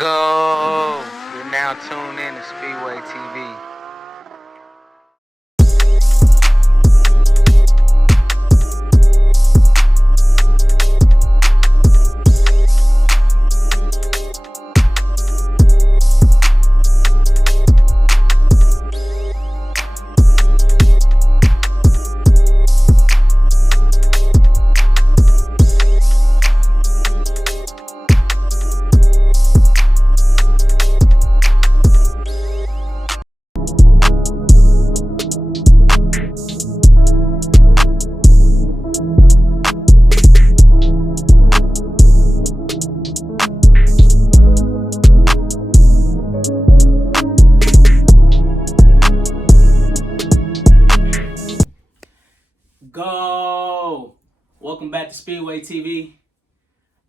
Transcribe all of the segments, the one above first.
Go! You're now tuned in to Spdway TV. Go! Welcome back to Spdway TV.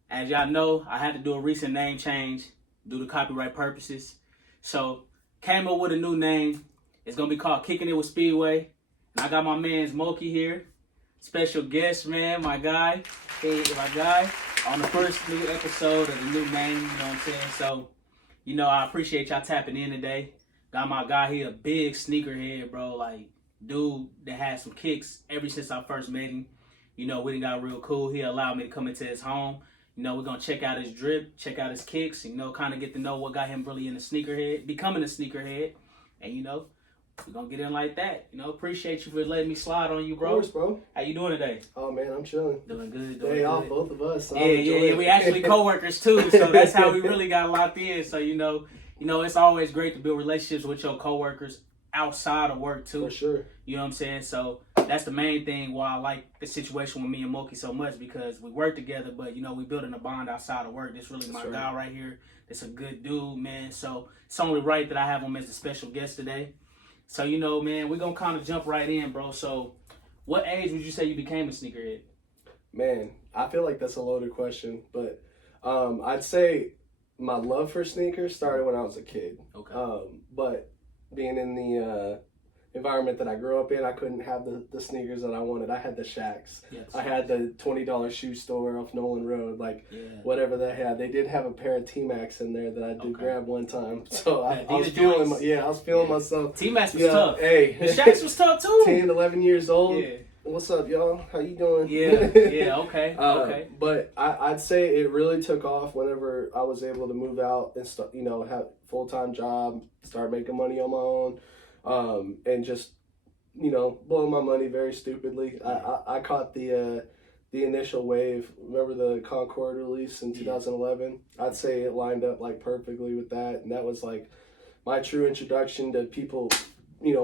As y'all know, I had to do a recent name change due to copyright purposes. So, came up with a new name. It's going to be called Kicking It with Spdway. And I got my man's Mulkey here. Special guest, man, my guy. Hey, my guy. On the first new episode of the new name, you know what I'm saying? So, I appreciate y'all tapping in today. Got my guy here, a big sneakerhead, bro. Like, dude that had some kicks ever since I first met him. We done got real cool. He allowed me to come into his home. We're going to check out his drip, check out his kicks, kind of get to know what got him really in the sneakerhead, becoming a sneakerhead. And, we're going to get in like that. Appreciate you for letting me slide on you, bro. Of course, bro. How you doing today? Oh, man, I'm chilling. Doing good. Day off, both of us. So Yeah. We actually co-workers, too. So that's how we really got locked in. So, it's always great to build relationships with your co-workers outside of work too. For sure. You know what I'm saying? So that's the main thing why I like the situation with me and Mulkey so much, because we work together, but we building a bond outside of work. This really my guy right here. This a good dude, man. So it's only right that I have him as a special guest today. So man, we're gonna kind of jump right in, bro. So what age would you say you became a sneakerhead? Man, I feel like that's a loaded question, but I'd say my love for sneakers started when I was a kid. Okay. But being in the environment that I grew up in, I couldn't have the sneakers that I wanted. I had the Shacks. Yes. I had the $20 shoe store off Nolan Road, whatever they had. They did have a pair of T-Max in there that I did grab one time. So I was feeling myself. T-Max was tough. Hey. The Shacks was tough too. 10, 11 years old. Yeah. What's up, y'all? How you doing? Yeah, okay. But I'd say it really took off whenever I was able to move out and have full-time job, start making money on my own, and just blow my money very stupidly. I caught the initial wave. Remember the Concord release in 2011? I'd say it lined up like perfectly with that, and that was like my true introduction to people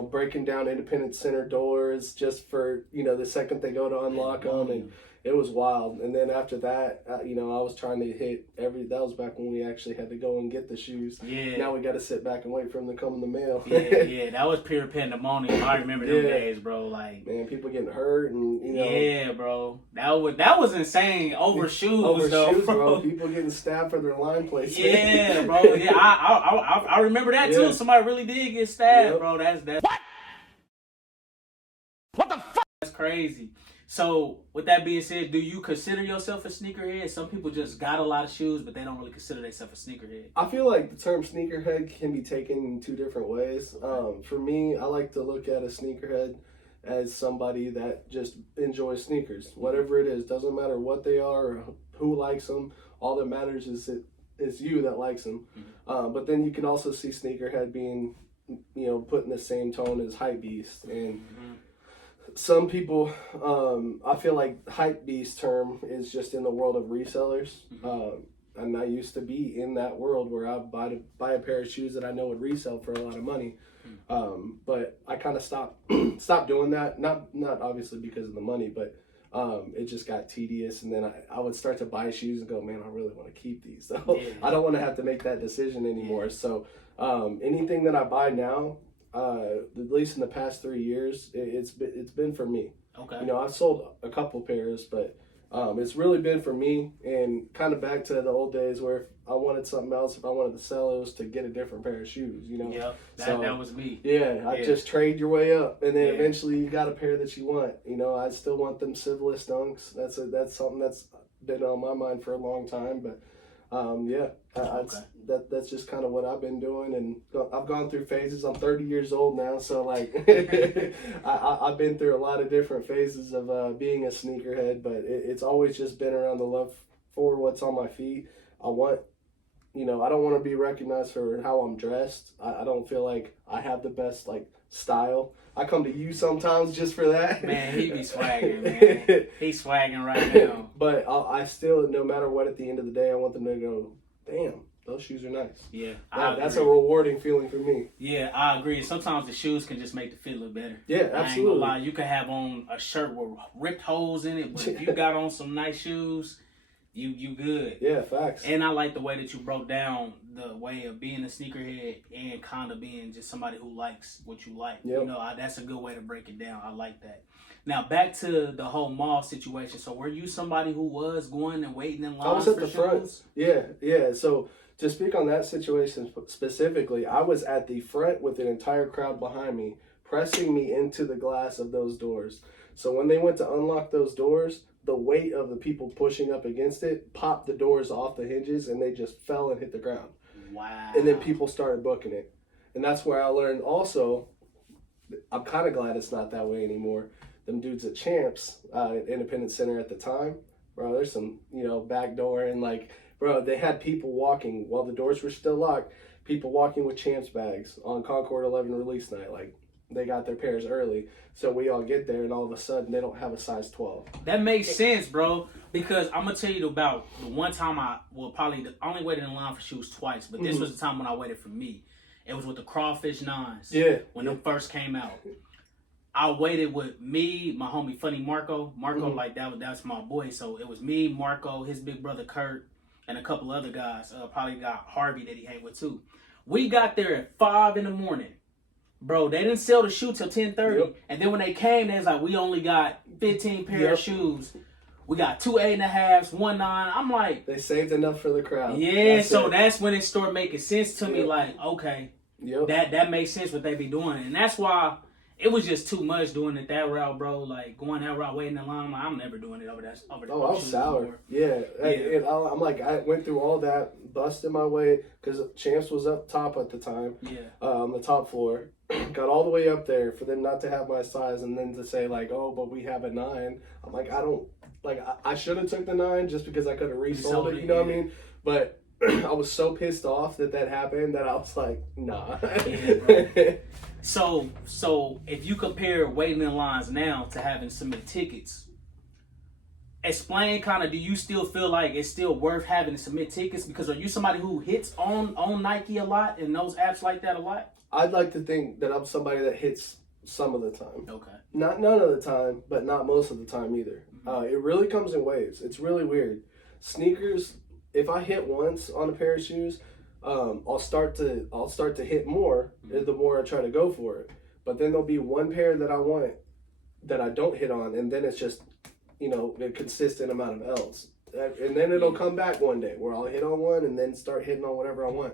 breaking down independent center doors just for, the second they go to unlock them. And it was wild. And then after that, I was trying to hit that was back when we actually had to go and get the shoes. Yeah. Now we got to sit back and wait for them to come in the mail. Yeah. That was pure pandemonium. I remember them days, bro. Like, man, people getting hurt and, Yeah, bro. That was insane. Over shoes, bro. People getting stabbed for their line plates. Yeah, bro. Yeah, I remember that too. Somebody really did get stabbed, bro. That's What the fuck? That's crazy. So, with that being said, do you consider yourself a sneakerhead? Some people just got a lot of shoes, but they don't really consider themselves a sneakerhead. I feel like the term sneakerhead can be taken in two different ways. For me, I like to look at a sneakerhead as somebody that just enjoys sneakers. Whatever it is, doesn't matter what they are or who likes them. All that matters is it's you that likes them. Mm-hmm. But then you can also see sneakerhead being, put in the same tone as hype beast. And some people, I feel like hype beast term is just in the world of resellers. And I used to be in that world where I buy a pair of shoes that I know would resell for a lot of money. But I kind of stopped doing that. Not obviously because of the money, but it just got tedious. And then I would start to buy shoes and go, man, I really want to keep these. So I don't want to have to make that decision anymore. Yeah. So anything that I buy now, at least in the past 3 years, it's been for me. Okay. I've sold a couple pairs, but it's really been for me. And kind of back to the old days where if I wanted something else, if I wanted to sell, it was to get a different pair of shoes. Yeah, that was me. I just trade your way up, and then eventually you got a pair that you want. I still want them Civilist Dunks. That's something that's been on my mind for a long time, but Okay. That's just kind of what I've been doing, and I've gone through phases. I'm 30 years old now, so like I've been through a lot of different phases of being a sneakerhead, but it's always just been around the love for what's on my feet. I want, I don't want to be recognized for how I'm dressed. I don't feel like I have the best like style. I come to you sometimes just for that. Man, he be swagging, man. He's swagging right now. But I still, no matter what, at the end of the day, I want them to go, damn, those shoes are nice. Yeah, that's a rewarding feeling for me. Yeah, I agree. Sometimes the shoes can just make the fit look better. Yeah, absolutely. I ain't gonna lie. You can have on a shirt with ripped holes in it, but if you got on some nice shoes, you good. Yeah, facts. And I like the way that you broke down the way of being a sneakerhead and kind of being just somebody who likes what you like. Yep. That's a good way to break it down. I like that. Now, back to the whole mall situation. So were you somebody who was going and waiting in lines I was at the shoes? front. Yeah. So to speak on that situation specifically, I was at the front with an entire crowd behind me, pressing me into the glass of those doors. So when they went to unlock those doors, the weight of the people pushing up against it popped the doors off the hinges, and they just fell and hit the ground. Wow. And then people started booking it. And that's where I learned also, I'm kind of glad it's not that way anymore. Them dudes at Champs, Independence Center at the time, bro, there's some, back door, and like, bro, they had people walking while the doors were still locked, people walking with Champs bags on Concord 11 release night. Like, they got their pairs early. So we all get there, and all of a sudden, they don't have a size 12. That makes sense, bro, because I'm going to tell you about the one time probably I only waited in line for shoes twice, but this was the time when I waited for me. It was with the Crawfish 9s. Yeah. When them first came out. I waited with me, my homie Funny Marco. Like, that's my boy. So it was me, Marco, his big brother Kurt, and a couple other guys. Probably got Harvey that he hang with too. We got there at 5 in the morning. Bro, they didn't sell the shoe till 10:30. Yep. And then when they came, they was like, we only got 15 pair of shoes. We got 2 8.5s, 1 9. I'm like, they saved enough for the crowd. Yeah, that's when it started making sense to me. Like, okay, that makes sense what they be doing. And that's why it was just too much doing it that route, bro. Like, going that route, waiting in line. Like, I'm never doing it over that. I was sour. Anymore. Yeah. I'm like, I went through all that, busted my way, because Champs was up top at the time. Yeah. On the top floor. Got all the way up there for them not to have my size, and then to say, like, oh, but we have a 9. I'm like, I should have took the 9 just because I could have resold it, you know what I mean? But I was so pissed off that happened that I was like, nah. Yeah, bro. So if you compare waiting in lines now to having submit tickets, explain kind of, do you still feel like it's still worth having to submit tickets? Because are you somebody who hits on Nike a lot and those apps like that a lot? I'd like to think that I'm somebody that hits some of the time. Okay. Not none of the time, but not most of the time either. Mm-hmm. It really comes in waves. It's really weird. Sneakers, if I hit once on a pair of shoes, I'll start to hit more the more I try to go for it. But then there'll be one pair that I want that I don't hit on, and then it's just, a consistent amount of L's. And then it'll come back one day where I'll hit on one and then start hitting on whatever I want.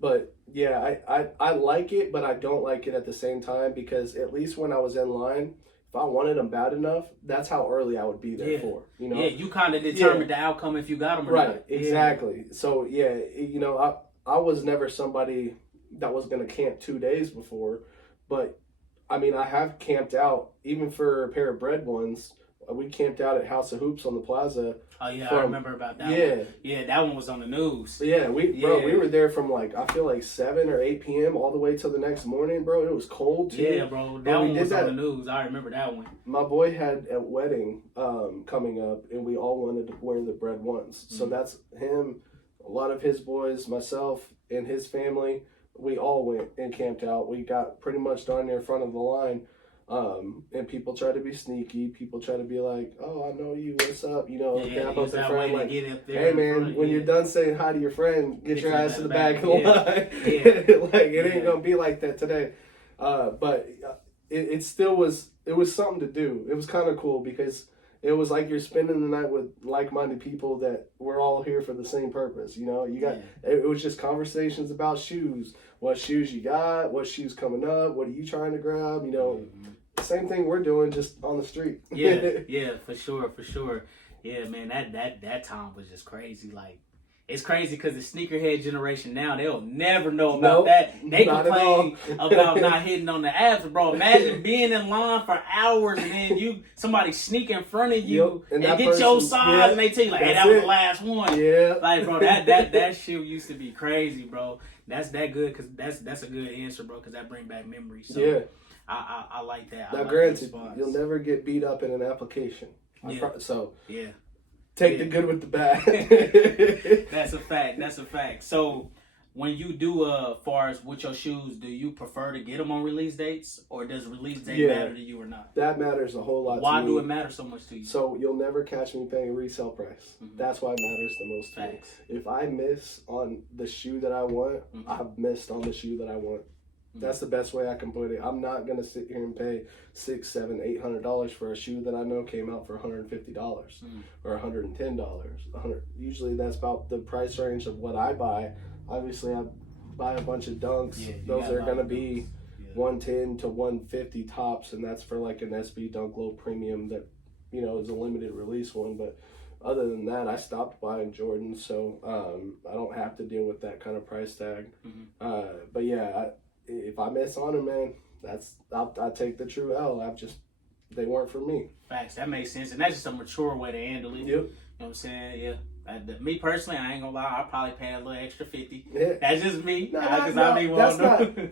But yeah, I like it, but I don't like it at the same time, because at least when I was in line, if I wanted them bad enough, that's how early I would be there for. Yeah, you kind of determined the outcome if you got them or not. Right, exactly. Yeah. So yeah, I was never somebody that was going to camp 2 days before, but I mean, I have camped out even for a pair of bread ones. We camped out at House of Hoops on the plaza. Oh yeah, I remember about that one. Yeah, that one was on the news. Yeah, we were there from I feel like 7 or 8 p.m. all the way till the next morning, bro. It was cold too. Yeah, bro, that one was on the news. I remember that one. My boy had a wedding coming up, and we all wanted to wear the bread ones. So that's him, a lot of his boys, myself, and his family. We all went and camped out. We got pretty much darn near front of the line. And people try to be sneaky. People try to be like, "Oh, I know you. What's up?" Dap up their friend. Like, hey man, when you're done saying hi to your friend, get your ass to the back of the line. Like, it ain't gonna be like that today. But it still was. It was something to do. It was kind of cool because it was like you're spending the night with like-minded people that we're all here for the same purpose. It was just conversations about shoes. What shoes you got? What shoes coming up? What are you trying to grab? Same thing we're doing, just on the street. Yeah, for sure. Yeah, man, that time was just crazy. Like, It's crazy because the sneakerhead generation now, they'll never know about that. They not complain about not hitting on the apps, bro. Imagine being in line for hours and then somebody sneak in front of you and get your size and they tell you like, hey, that was the last one. Yeah. Like, bro, that shit used to be crazy, bro. That's that good because that's a good answer, bro, because that bring back memories. So yeah. I like that. Now, granted, you'll never get beat up in an application. So yeah. Take the good with the bad. That's a fact. That's a fact. So, when you do, far as with your shoes, do you prefer to get them on release dates, or does release date matter to you or not? That matters a whole lot. Why to do me. it matter so much to you? So you'll never catch me paying resale price. Mm-hmm. That's why it matters the most to me. If I miss on the shoe that I want, I've missed on the shoe that I want. That's the best way I can put it. I'm not gonna sit here and pay $600, $700, $800 for a shoe that I know came out for $150 or $110. Usually that's about the price range of what I buy. Obviously, I buy a bunch of Dunks. Yeah, those are gonna be 110 to 150 tops, and that's for like an SB Dunk Low Premium that is a limited release one. But other than that, I stopped buying Jordans, so I don't have to deal with that kind of price tag. But yeah. If I miss on them, man, I take the true L. They weren't for me. Facts. That makes sense, and that's just a mature way to handle it. Yep. You know what I'm saying? Yeah. Me personally, I ain't gonna lie. I'll probably pay a little extra $50. Yeah. That's just me. That's not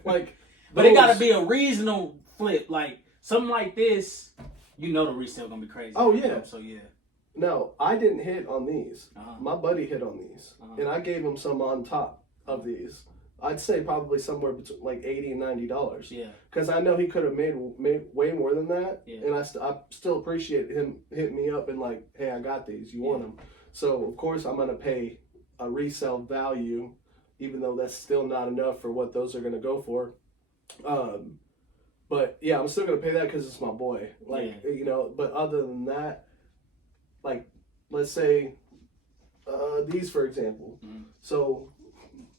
like. But it gotta be a reasonable flip. Like something like this, the resale gonna be crazy. Oh yeah. So yeah. No, I didn't hit on these. My buddy hit on these, and I gave him some on top of these. I'd say probably somewhere between like $80 and $90. Yeah. Because I know he could have made way more than that. Yeah. And I still appreciate him hitting me up and like, hey, I got these. You want them? So, of course, I'm going to pay a resale value, even though that's still not enough for what those are going to go for. But, yeah, I'm still going to pay that because it's my boy. Like, but other than that, like, let's say these, for example. So...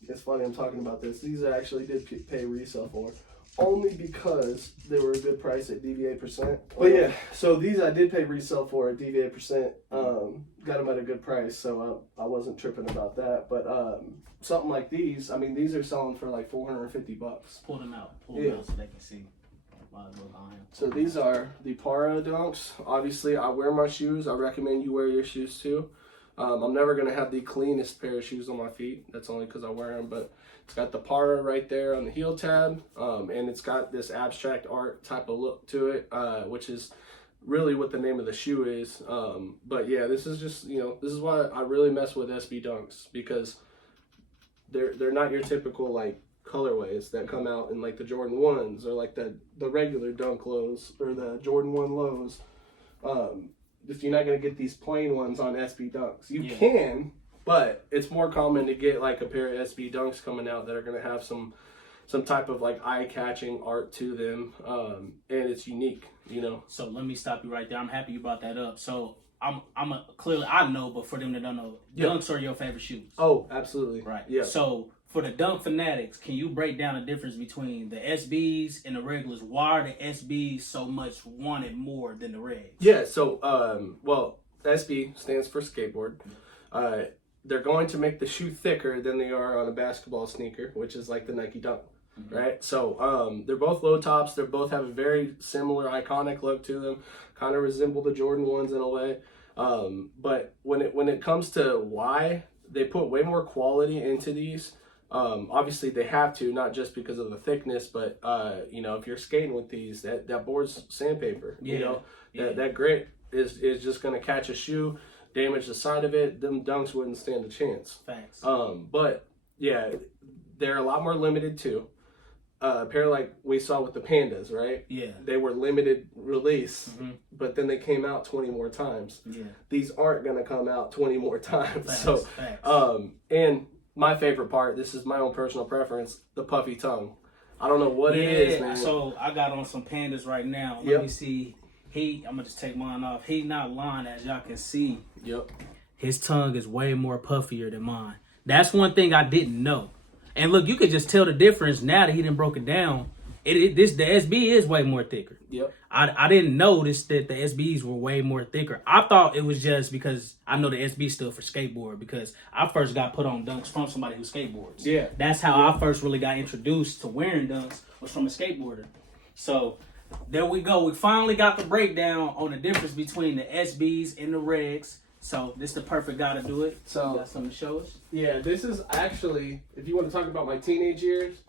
It's funny I'm talking about this. These I actually did pay resale for, only because they were a good price at DVA%. But yeah, so these I did pay resale for at DVA%. Got them at a good price, so I wasn't tripping about that. But something like these, I mean, these are selling for like $450. Pull them out. Pull them out so they can see. So these are the Para Dunks. Obviously, I wear my shoes. I recommend you wear your shoes too. I'm never going to have the cleanest pair of shoes on my feet. That's only because I wear them. But it's got the Para right there on the heel tab. And it's got this abstract art type of look to it, which is really what the name of the shoe is. But yeah, this is just, this is why I really mess with SB Dunks. Because they're not your typical, like, colorways that come out in, like, the Jordan 1s. Or, like, the regular Dunk Lows. Or the Jordan 1 Lows. If you're not going to get these plain ones on SB Dunks. You can, but it's more common to get like a pair of SB Dunks coming out that are going to have some type of like eye-catching art to them, and it's unique, So let me stop you right there. I'm happy you brought that up. So clearly I know, but for them that don't know, Dunks are your favorite shoes. Oh, absolutely. Right. Yeah. So for the Dunk fanatics, can you break down the difference between the SBs and the regulars? Why are the SBs so much wanted more than the regs? Yeah, so, SB stands for skateboard. They're going to make the shoe thicker than they are on a basketball sneaker, which is like the Nike Dunk, right? So, they're both low tops. They both have a very similar iconic look to them, kind of resemble the Jordan 1s in a way. But when it comes to why, they put way more quality into these. Obviously they have to, not just because of the thickness, but if you're skating with these, that board's sandpaper. That grit is just gonna catch a shoe, damage the side of it. Them Dunks wouldn't stand a chance. Thanks. But yeah, they're a lot more limited too. A pair like we saw with the Pandas, right? Yeah. They were limited release, but then they came out 20 more times. Yeah. These aren't gonna come out 20 more times. Thanks. So, Thanks. and my favorite part, this is my own personal preference, the puffy tongue. I don't know what it is, man. So I got on some Pandas right now. Let me see. I'm gonna just take mine off. He not lying, as y'all can see. Yep. His tongue is way more puffier than mine. That's one thing I didn't know. And look, you could just tell the difference now that he done broke it down. the SB is way more thicker. Yep. I didn't notice that the SBs were way more thicker. I thought it was just because I know the SB stood for skateboard because I first got put on dunks from somebody who skateboards. Yeah. That's how I first really got introduced to wearing dunks was from a skateboarder. So there we go. We finally got the breakdown on the difference between the SBs and the regs. So this is the perfect guy to do it. So you got something to show us? Yeah, this is actually, if you want to talk about my teenage years,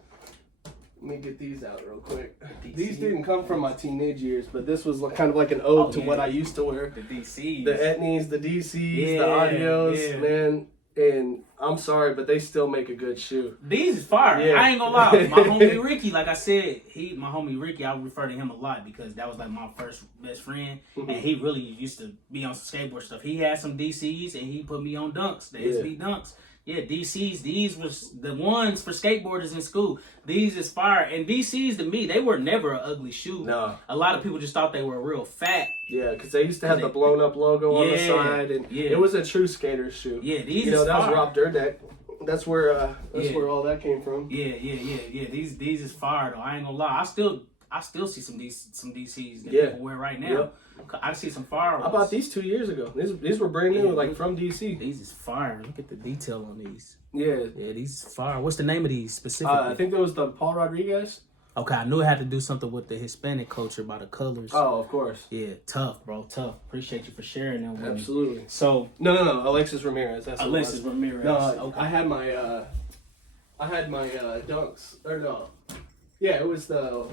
let me get these out real quick. These didn't come from my teenage years, but this was kind of like an ode to what I used to wear. The DCs. The Etnies, the DCs, the Audios, man. And I'm sorry, but they still make a good shoe. These is fire. Yeah. I ain't gonna lie. My homie Ricky, like I said, my homie Ricky, I refer to him a lot because that was like my first best friend. And he really used to be on some skateboard stuff. He had some DCs and he put me on dunks, the SB dunks. Yeah, DCs, these was the ones for skateboarders in school. These is fire. And DCs, to me, they were never an ugly shoe. No. A lot of people just thought they were real fat. Yeah, because they used to have the blown up logo on the side. And it was a true skater's shoe. Yeah, these that fire. was Rob Dyrdek. That's where all that came from. Yeah. These is fire, though. I ain't gonna lie. I still see some DCs that people wear right now. Yep. I see some fire ones. I bought these 2 years ago. These were brand new, like from DC. These is fire. Look at the detail on these. Yeah, these is fire. What's the name of these specifically? I think that was the Paul Rodriguez. Okay, I knew it had to do something with the Hispanic culture by the colors. Oh, of course. Yeah, tough, bro, tough. Appreciate you for sharing that with me. Absolutely. So no, Alexis Ramirez. That's Alexis Ramirez. No, okay. I had my dunks. Or no, yeah, it was the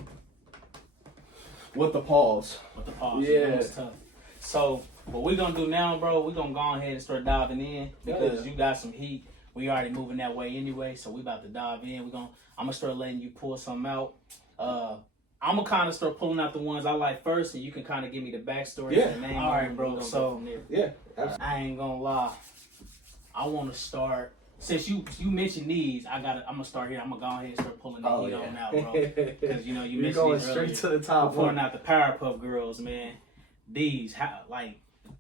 with the paws. With the paws. Yeah, that was tough. So what we gonna do now, bro? We gonna go ahead and start diving in because you got some heat. We already moving that way anyway, so we about to dive in. I'm gonna start letting you pull something out. I'm gonna kind of start pulling out the ones I like first, and you can kind of give me the backstory and the name. All right, bro. So yeah, absolutely. I ain't gonna lie. I want to start. Since you mentioned these, I'm gonna start here. I'm gonna go ahead and start pulling the heat on out, bro. Because you mentioned going these straight earlier. to the top. Pouring out the Powerpuff Girls, man. These,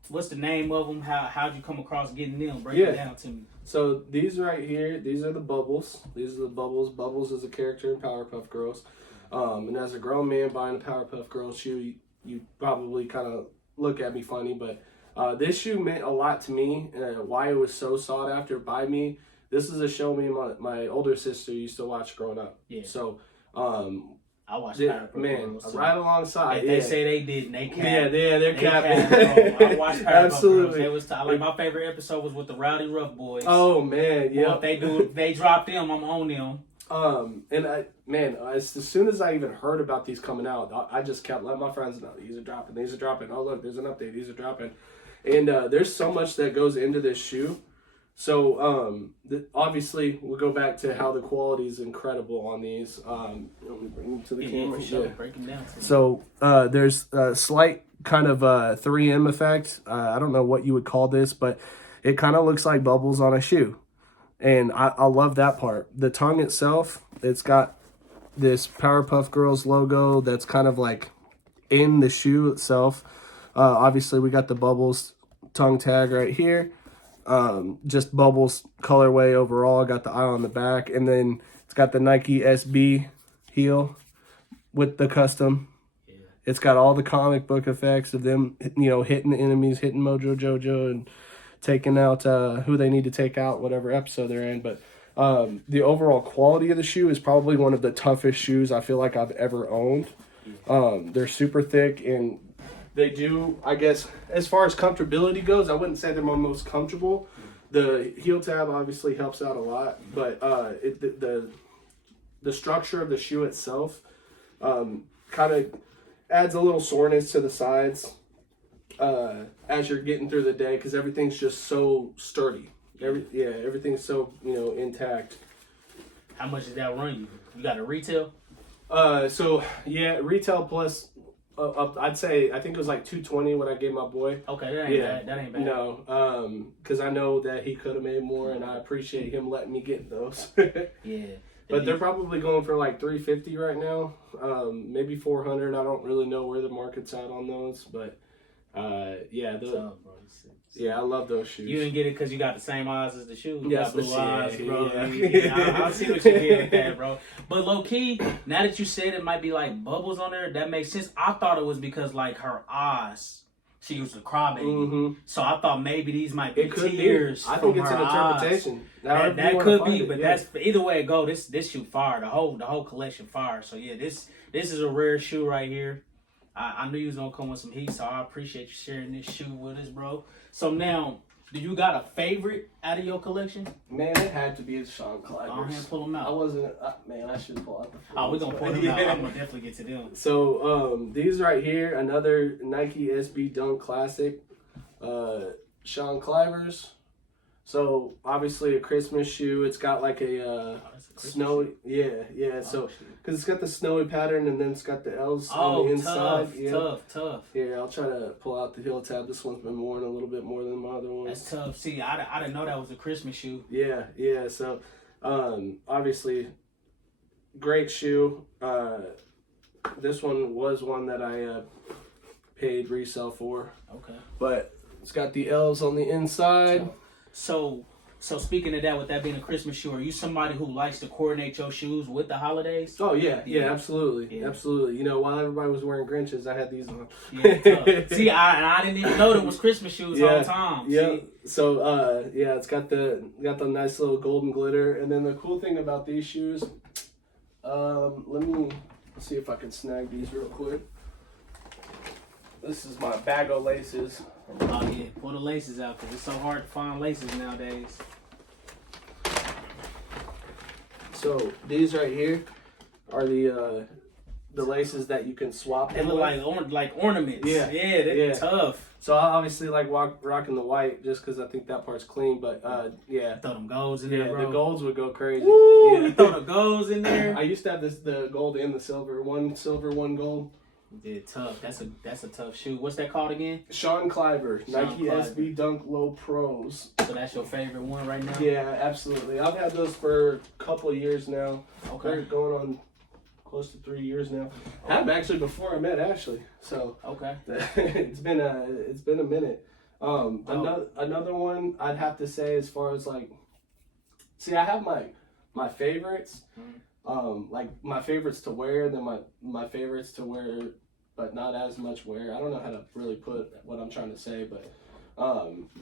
what's the name of them? How'd you come across getting them? Break it down to me. So these right here, these are the Bubbles. These are the Bubbles. Bubbles is a character in Powerpuff Girls. And as a grown man buying a Powerpuff Girls shoe, you probably kind of look at me funny, but this shoe meant a lot to me. Why it was so sought after by me. This is a show me and my older sister used to watch growing up. Yeah. So I watched Powerpuff man, Girls. right alongside. They say they didn't. They capped. Yeah, they're capping. I watched Powerpuff Girls. They was like my favorite episode was with the Rowdy Rough Boys. Oh man, yeah. Well, if they drop them, I'm on them. And as soon as I even heard about these coming out, I just kept letting my friends know these are dropping. Oh look, there's an update. These are dropping, and there's so much that goes into this shoe. So obviously we'll go back to how the quality is incredible on these. Let me bring them to the camera. Sure. Break them down. So there's a slight kind of 3M effect. I don't know what you would call this, but it kind of looks like bubbles on a shoe. And I love that part. The tongue itself, it's got this Powerpuff Girls logo that's kind of like in the shoe itself. Obviously, we got the Bubbles tongue tag right here. Just Bubbles colorway overall. Got the eye on the back. And then it's got the Nike SB heel with the custom. Yeah. It's got all the comic book effects of them, hitting the enemies, hitting Mojo Jojo, and taking out who they need to take out, whatever episode they're in. But the overall quality of the shoe is probably one of the toughest shoes I feel like I've ever owned. They're super thick, and they do, I guess, as far as comfortability goes, I wouldn't say they're my most comfortable. The heel tab obviously helps out a lot, but the structure of the shoe itself kind of adds a little soreness to the sides. As you're getting through the day, because everything's just so sturdy. Everything's so intact. How much did that run you? You got a retail? Retail plus I think it was like $220 what I gave my boy. Okay, that ain't bad. No, because I know that he could have made more, and I appreciate him letting me get those. Yeah. But they're probably going for like $350 right now, maybe $400. I don't really know where the market's at on those, but Yeah, Tough, bro. yeah, I love those shoes. You didn't get it because you got the same eyes as the shoes. You Yes, got blue eyes, bro. yeah. Yeah, I see what you did with that, bro. But low key, now that you said it might be like bubbles on there, that makes sense. I thought it was because like her eyes, she used to crybaby. Mm-hmm. So I thought maybe these might be tears. I think it's her an interpretation. That could be, but that's either way it go. This shoe fire. The whole collection fire. So yeah, this is a rare shoe right here. I knew you was gonna come with some heat, so I appreciate you sharing this shoe with us, bro. So now, do you got a favorite out of your collection? Man, it had to be the Sean Clivers. Go ahead and pull them out. I wasn't. Man, I should pull out the. Oh, we're gonna pull them out. I'm gonna definitely get to them. So these right here, another Nike SB Dunk Classic, Sean Clivers. So obviously a Christmas shoe. It's got like a snowy, yeah. So because it's got the snowy pattern and then it's got the L's on the inside. Tough. Here, I'll try to pull out the heel tab. This one's been worn a little bit more than my other ones. That's tough. See, I didn't know that was a Christmas shoe. Yeah. So obviously, great shoe. This one was one that I paid resale for. Okay. But it's got the L's on the inside. So speaking of that, with that being a Christmas shoe, are you somebody who likes to coordinate your shoes with the holidays? Oh yeah, absolutely. You know, while everybody was wearing Grinches, I had these on. Yeah, tough. See, I didn't even know there was Christmas shoes all the time. Yeah. See? So it's got the nice little golden glitter, and then the cool thing about these shoes, let me see if I can snag these real quick. This is my bag of laces. Oh yeah, pull the laces out because it's so hard to find laces nowadays. So these right here are the laces that you can swap. They look like ornaments. Yeah, they're tough. So I obviously like rocking the white just because I think that part's clean. But yeah, Throw them golds in there, bro. The golds would go crazy. Woo, Yeah. you throw the golds in there. I used to have the gold and the silver. One silver, one gold. Yeah, tough. That's a tough shoe. What's that called again? Sean Cliver, Nike Cliver. SB Dunk Low Pros. So that's your favorite one right now? Yeah, absolutely. I've had those for a couple of years now. Okay. They're going on close to 3 years now. I had them actually before I met Ashley. So okay. it's been a minute. Another one I'd have to say as far as like, see, I have my favorites. Like my favorites to wear, then my favorites to wear, but not as much wear. I don't know how to really put what I'm trying to say, but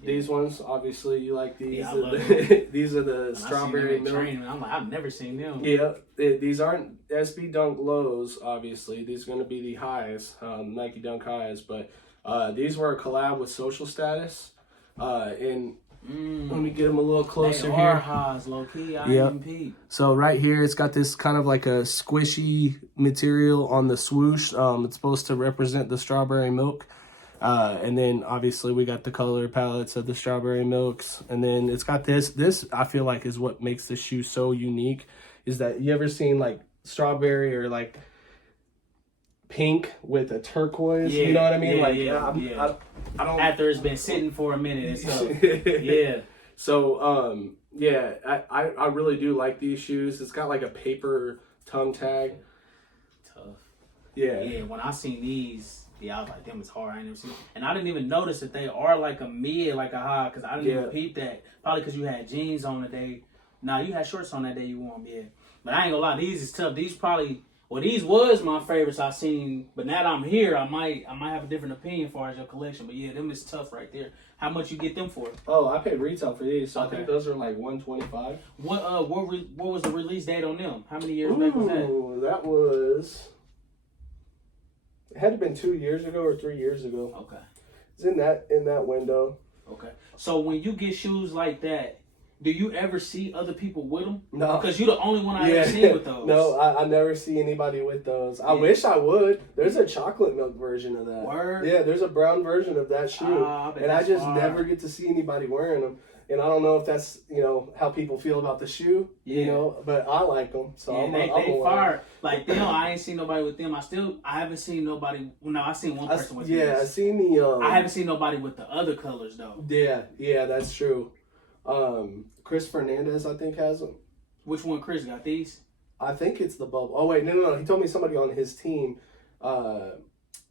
these ones, obviously, you like these. Yeah, I love them. These are the strawberry milk. I'm like, I've never seen them. Yeah, these aren't SB Dunk lows, obviously. These are going to be the highs, Nike Dunk highs, but these were a collab with Social Status, and let me get them a little closer they here. Are highs, low key. I even peep. So right here, it's got this kind of like a squishy material on the swoosh. It's supposed to represent the strawberry milk. And then obviously we got the color palettes of the strawberry milks. And then it's got this. This I feel like is what makes the shoe so unique. Is that you ever seen like strawberry or like pink with a turquoise? Yeah, you know what I mean? I don't. After it's been sitting for a minute and stuff. Yeah. So I really do like these shoes. It's got like a paper tongue tag. Tough. Yeah. Yeah. When I seen these, I was like, "Damn, it's hard." I ain't never seen, and I didn't even notice that they are like a mid, like a high, because I didn't even peep that. Probably because you had jeans on the day. Nah, you had shorts on that day. You wore them, yeah. But I ain't gonna lie, these is tough. These probably. Well, these was my favorites I seen, but now that I'm here, I might have a different opinion as far as your collection. But yeah, them is tough right there. How much you get them for? Oh, I paid retail for these, so okay. I think those are like $125. What was the release date on them? How many years back was that? That was. It had to been 2 years ago or 3 years ago. Okay. It's in that window. Okay. So when you get shoes like that, do you ever see other people with them? No. Because you're the only one I ever seen with those. No, I never see anybody with those. I wish I would. There's a chocolate milk version of that. Word? Yeah, there's a brown version of that shoe. And I just never get to see anybody wearing them. And I don't know if that's, how people feel about the shoe, but I like them. So yeah, they fire. Like them, I ain't seen nobody with them. I haven't seen nobody. Well, no, I seen one person with them. Yeah, I seen the. I haven't seen nobody with the other colors though. Yeah, that's true. Chris Fernandez, I think, has them. Which one, Chris got these? I think it's the bubble. Oh wait, no. He told me somebody on his team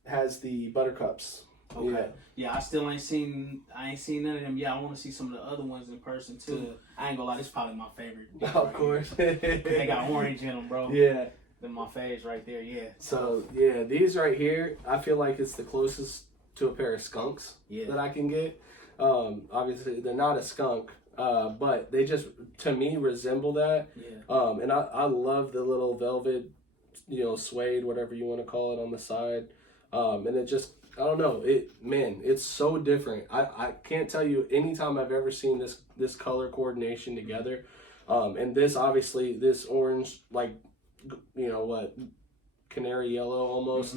has the buttercups. Okay. Yeah, I ain't seen none of them. Yeah, I want to see some of the other ones in person too. I ain't gonna lie, this is probably my favorite. Of course. They got orange in them, bro. Yeah. They're my faves right there. Yeah. So yeah, these right here, I feel like it's the closest to a pair of skunks that I can get. Obviously, they're not a skunk, but they just to me resemble that. Yeah. And I love the little velvet, suede, whatever you want to call it, on the side. And it just, I don't know, it's so different. I can't tell you anytime I've ever seen this color coordination together. And this, obviously, this orange, like, canary yellow almost,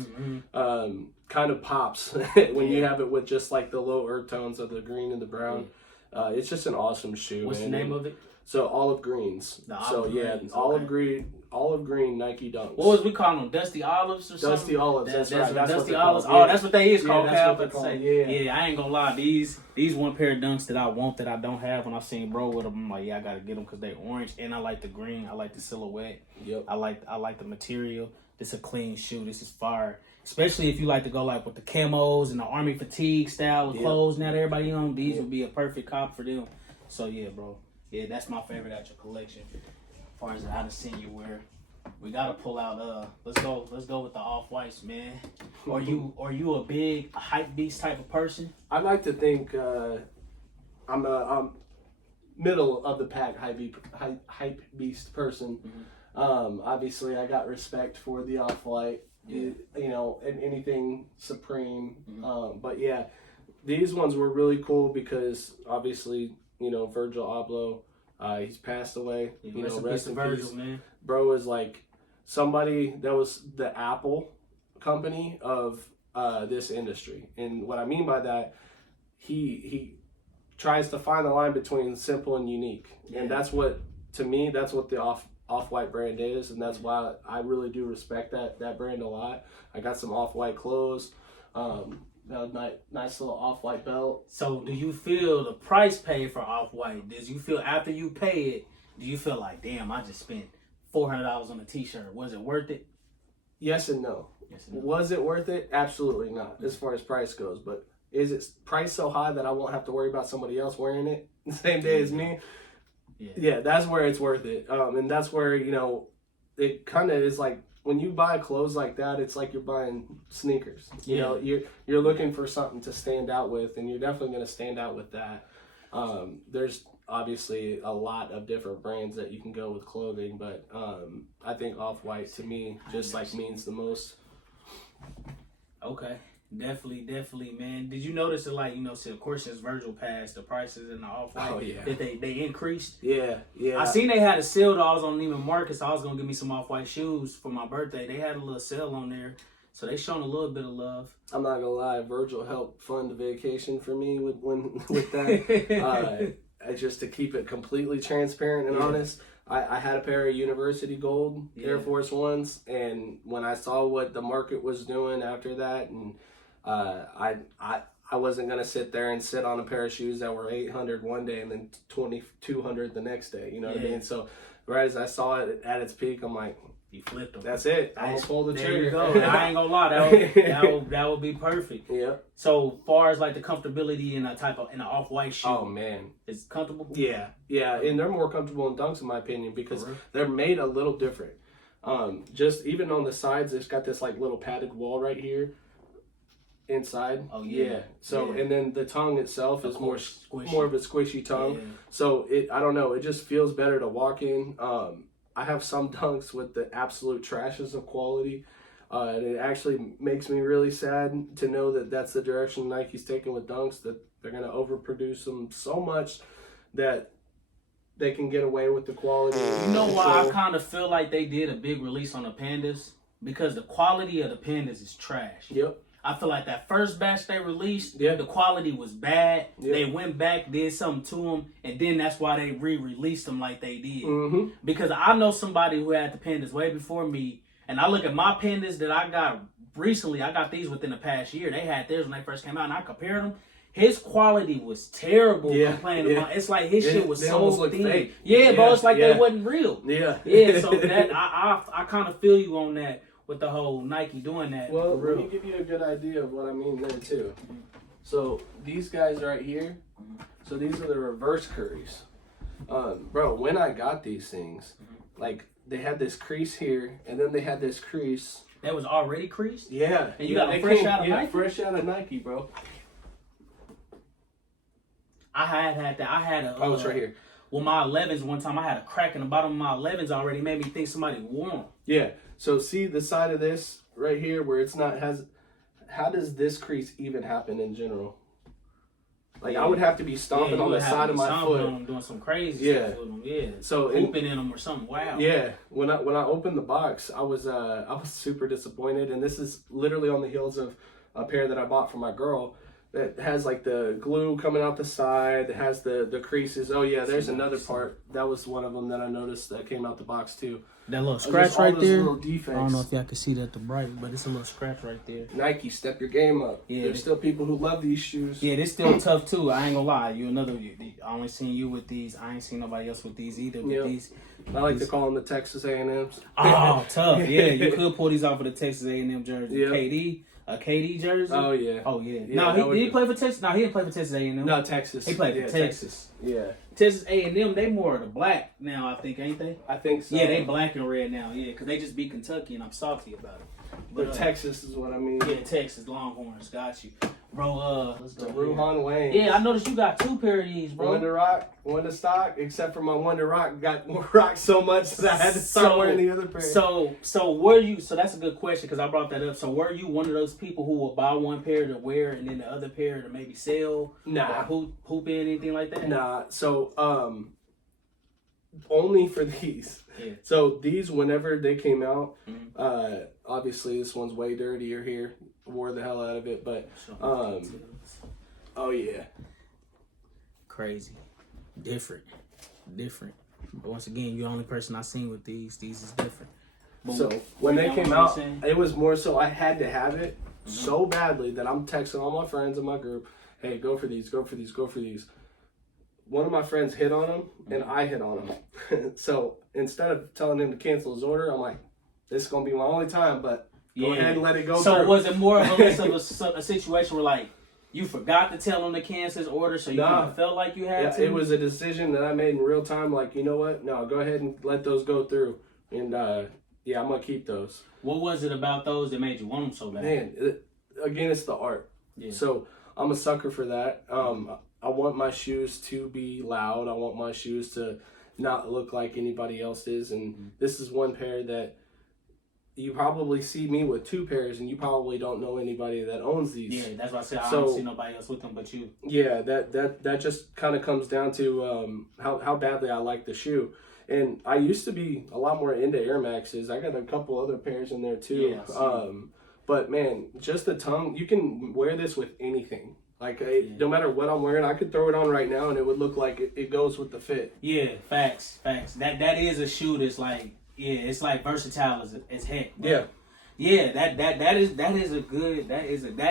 kind of pops when you have it with just like the low earth tones of the green and the brown. It's just an awesome shoe. What's the name of it? So Olive Greens. Olive green Nike Dunks. What was we calling them? Dusty Olives or something? Dusty Olives. That's right. That's Dusty what Olives. called. Oh, that's what they is called. That's what they're called. Yeah, I ain't gonna lie. These one pair of Dunks that I want that I don't have. When I seen bro with them, I'm like, yeah, I gotta get them because they orange and I like the green. I like the silhouette. Yep. I like the material. This is a clean shoe. This is fire. Especially if you like to go like with the camos and the army fatigue style with clothes. Now that everybody on these would be a perfect cop for them. So yeah, bro. Yeah, that's my favorite out your collection. As far as I done seen you wear. We gotta pull out. Let's go with the off whites, man. Are you a big hype beast type of person? I like to think I'm middle of the pack hype beast person. Obviously, I got respect for the off white, and anything Supreme. But yeah, these ones were really cool because obviously, Virgil Abloh, he's passed away. Rest in Virgil, peace. Man. Bro is like somebody that was the Apple company of this industry. And what I mean by that, he tries to find the line between simple and unique. And that's what, to me, that's what the Off-White brand is. And that's why I really do respect that brand a lot. I got some Off-White clothes. Nice little Off-White belt. So do you feel the price paid for Off-White? Does you feel after you pay it, do you feel like, damn, I just spent $400 on a t-shirt? Was it worth it? Yes and no. Was it worth it? Absolutely not, as far as price goes. But is it priced so high that I won't have to worry about somebody else wearing it the same day as me? Yeah, that's where it's worth it. And that's where, it kind of is like, when you buy clothes like that, it's like you're buying sneakers. You're looking for something to stand out with, and you're definitely going to stand out with that. There's obviously a lot of different brands that you can go with clothing, but I think Off-White to me just like means the most. Okay, definitely, man. Did you notice that, like, so of course since Virgil passed, the prices in the Off-White that they increased? Yeah. I seen they had a sale that I was on Neiman Marcus. I was gonna give me some Off-White shoes for my birthday. They had a little sale on there. So they showing a little bit of love. I'm not gonna lie, Virgil helped fund the vacation for me with that. Just to keep it completely transparent and honest, I had a pair of University Gold Air Force Ones, and when I saw what the market was doing after that, and I wasn't gonna sit there and sit on a pair of shoes that were $800 one day and then $2,200 the next day. You know what I mean? So right as I saw it at its peak, I'm like, you flipped them. That's it. I'm gonna pull the trigger. There you go. I ain't gonna lie. That would be perfect. Yeah. So far as like the comfortability in an off-white shoe. Oh man, it's comfortable. Yeah, and they're more comfortable in Dunks in my opinion because they're made a little different. Just even on the sides, it's got this like little padded wall right here. Inside. Oh yeah. So and then the tongue itself is more of a squishy tongue. Yeah. So I don't know. It just feels better to walk in. I have some Dunks with the absolute trashes of quality, and it actually makes me really sad to know that that's the direction Nike's taking with Dunks, that they're going to overproduce them so much that they can get away with the quality. You know why I kind of feel like they did a big release on the Pandas? Because the quality of the Pandas is trash. Yep. I feel like that first batch they released, the quality was bad. Yep. They went back, did something to them, and then that's why they re-released them like they did. Mm-hmm. Because I know somebody who had the Pandas way before me, and I look at my Pandas that I got recently. I got these within the past year. They had theirs when they first came out, and I compared them. His quality was terrible. It's like his shit was so thin. Fake. Bro, it's like they wasn't real. Yeah. So that I kind of feel you on that. with the whole Nike doing that. Well, for real. let me give you a good idea of what I mean there too. So these guys right here, so these are the reverse curries. Bro, when I got these things, like they had this crease here, and then they had this crease. That was already creased? Yeah. And you got them fresh out of Nike? Fresh out of Nike, bro. I had that. I had a. Oh, it's right here. Well, my 11s one time, I had a crack in the bottom of my 11s already. Made me think somebody wore them. Yeah. So see the side of this right here where it's not has. How does this crease even happen in general? Like I would have to be stomping on the side of my foot, on them, doing some crazy stuff with them. Yeah. So hooping in them or something. Wow. Yeah. When I opened the box, I was super disappointed, and this is literally on the heels of a pair that I bought for my girl. That has like the glue coming out the side. It has the creases. Oh yeah, there's another part. That was one of them that I noticed that came out the box too. That little scratch right there. Little defects. I don't know if y'all can see that the bright, but it's a little scratch right there. Nike, step your game up. Yeah, there's still people who love these shoes. Yeah, they're still tough too. I ain't gonna lie. I only seen you with these. I ain't seen nobody else with these either. But these, I like to call them the Texas A&Ms. Oh, tough. Yeah, you could pull these off of the Texas A&M jersey. Yeah. A KD jersey. Oh yeah. Oh yeah. No, he didn't play for Texas. No, he didn't play for Texas A&M. No, Texas. He played for Texas. Yeah. Texas A&M, they more of the black now, I think, ain't they? I think so. Yeah, they black and red now. Yeah, because they just beat Kentucky, and I'm salty about it. But Texas is what I mean. Yeah, Texas Longhorns, got you, bro. Let's go. Ruhan Wayne. Yeah, I noticed you got 2 pair of these, bro. One to rock, one to stock. Except for my one to rock got rocked so much that I had to start wearing the other pair. So were you? So that's a good question because I brought that up. So were you one of those people who will buy one pair to wear and then the other pair to maybe sell? Nah. Or hoop in anything like that? Nah. So only for these. Yeah. So these, whenever they came out, obviously this one's way dirtier here. Wore the hell out of it, but oh yeah, crazy, different. But once again, you're the only person I seen with these. These is different. But so when they came out, it was more so I had to have it so badly that I'm texting all my friends in my group, "Hey, go for these, go for these, go for these." One of my friends hit on them, and I hit on them. So instead of telling him to cancel his order, I'm like, "This is gonna be my only time, but go ahead and let it go." So was it more or less of a situation where like you forgot to tell him to cancel his order, so you kind of felt like you had to? It was a decision that I made in real time. Like, you know what? No, go ahead and let those go through, and yeah, I'm gonna keep those. What was it about those that made you want them so bad? Man, again, it's the art. Yeah. So I'm a sucker for that. I want my shoes to be loud. I want my shoes to not look like anybody else's. And this is one pair that you probably see me with 2 pairs, and you probably don't know anybody that owns these. Yeah, that's why I said I don't see nobody else with them but you. Yeah, that just kind of comes down to how badly I like the shoe. And I used to be a lot more into Air Maxes. I got a couple other pairs in there too. Yeah, but man, just the tongue, you can wear this with anything. Like, no matter what I'm wearing, I could throw it on right now and it would look like it goes with the fit. Yeah, facts. That is a shoe that's like, it's like versatile as heck. Bro. Yeah. Yeah, that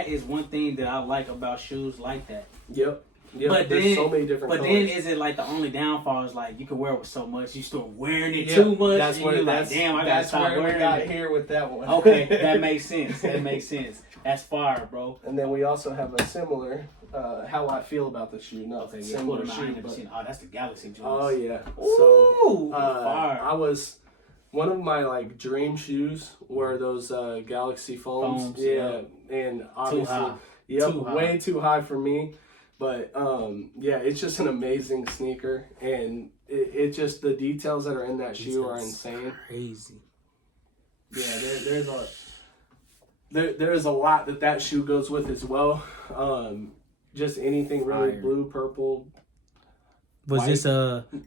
is one thing that I like about shoes like that. Yep. Yeah, but there's so many different colors. Then is it like the only downfall is like you can wear it with so much, you start wearing it too much. That's where like, damn, I gotta stop wearing it. We got here with that one. Okay, that makes sense. That's fire, bro. And then we also have a similar how I feel about the shoe. No, okay, similar shoe. Oh, that's the Galaxy joints. Oh yeah. Ooh, fire. I was one of my like dream shoes were those Galaxy foams. Yeah, and obviously, way too high for me. But yeah, it's just an amazing sneaker, and it just the details that are in that shoe are insane. Crazy. Yeah, there's a lot that shoe goes with as well. Just anything really blue, purple. Was white. This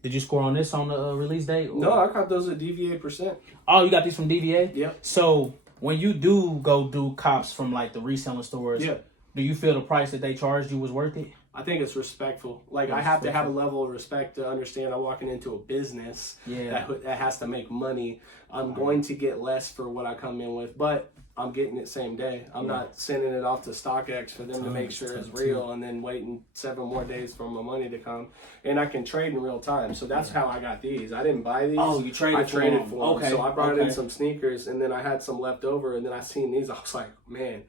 did you score on this on the release date? Or? No, I got those at DVA%. Oh, you got these from DVA? Yep. So when you do go do cops from like the reselling stores, do you feel the price that they charged you was worth it? I think it's respectful. Like, I have to have a level of respect to understand I'm walking into a business that has to make money. I'm going to get less for what I come in with, but I'm getting it same day. I'm not sending it off to StockX for them to make sure it's real and then waiting 7 more days for my money to come. And I can trade in real time. So that's how I got these. I didn't buy these. Oh, you traded for them. I traded for them. Okay. So I brought in some sneakers, and then I had some left over, and then I seen these. I was like, man,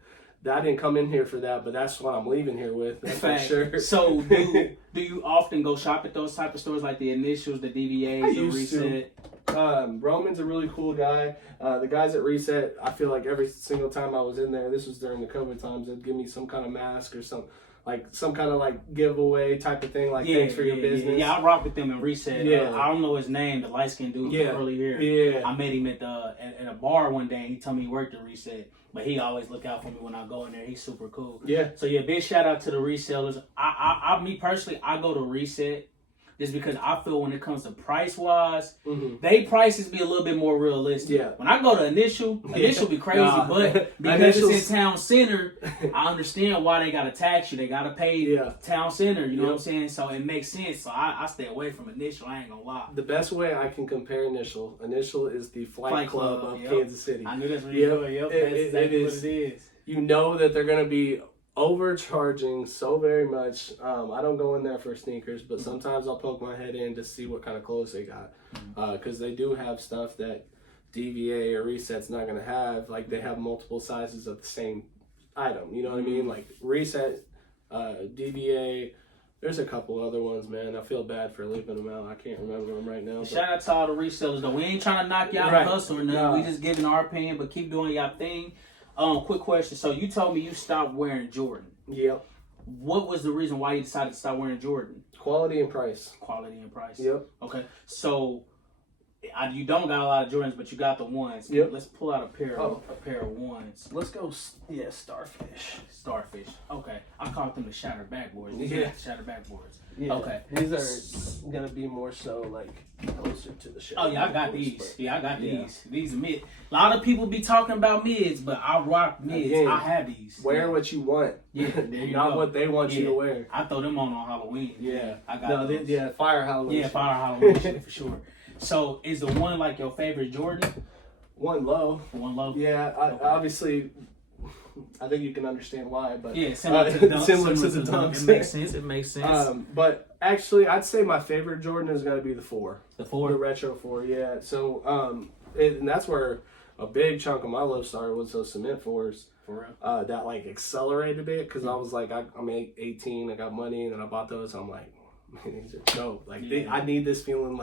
I didn't come in here for that, but that's what I'm leaving here with. That's for sure. So do you often go shop at those type of stores, like the Initials, the DVAs, the Reset? Roman's a really cool guy. The guys at Reset, I feel like every single time I was in there, this was during the COVID times, they'd give me some kind of mask or some kind of like giveaway type of thing, like thanks for your business. Yeah, I rock with them in Reset. Yeah. I don't know his name, the light skinned dude from early here. Yeah. I met him at a bar one day, and he told me he worked at Reset. But he always look out for me when I go in there. He's super cool. Yeah. So yeah, big shout out to the resellers. Me personally, I go to Reset just because I feel when it comes to price wise, they prices be a little bit more realistic. Yeah. When I go to Initial be crazy, but because it's in town center, I understand why they gotta tax you. They gotta pay town center. You know what I'm saying? So it makes sense. So I stay away from Initial. I ain't gonna lie. The best way I can compare Initial is the Flight Club of Kansas City. I knew that's what you're doing. Yep, that's exactly what it is. You know that they're gonna be overcharging so very much. I don't go in there for sneakers, but sometimes I'll poke my head in to see what kind of clothes they got, because they do have stuff that DVA or Reset's not going to have. Like, they have multiple sizes of the same item, you know what I mean? Like Reset, DVA, there's a couple other ones, man. I feel bad for leaving them out. I can't remember them right now. Shout out to all the resellers though. We ain't trying to knock y'all the hustle or nothing. We just giving our opinion, but keep doing y'all thing. Quick question. So you told me you stopped wearing Jordan. Yep. What was the reason why you decided to stop wearing Jordan? Quality and price. Quality and price. Yep. Okay. So you don't got a lot of Jordans, but you got the ones. Yep. Let's pull out a pair of ones. Let's go. Yeah, Starfish. Starfish. Okay. I called them the shattered backboards. Shattered backboards. Yeah. Okay. These are gonna be more so like closer to the shattered. Oh yeah, I got these. Yeah, I got these. These are mid. A lot of people be talking about mids, but I rock mids. Again, I have these. Wear what you want. Yeah, there you not go. what they want you to wear. I throw them on Halloween. Yeah, I got those. Fire Halloween. Yeah, Fire Halloween shit for sure. So, is the one like your favorite Jordan? One low. One low. Yeah, obviously. I think you can understand why, but similar to the Dunks. Similar to the Dunks. It makes sense. It makes sense. But actually, I'd say my favorite Jordan is going to be the 4. The 4? The Retro 4, yeah. So, and that's where a big chunk of my love started was those cement 4s. For real? That like accelerated it because I was like, I'm 18, I got money, and then I bought those. I'm like, man, these are dope. Like I need this feeling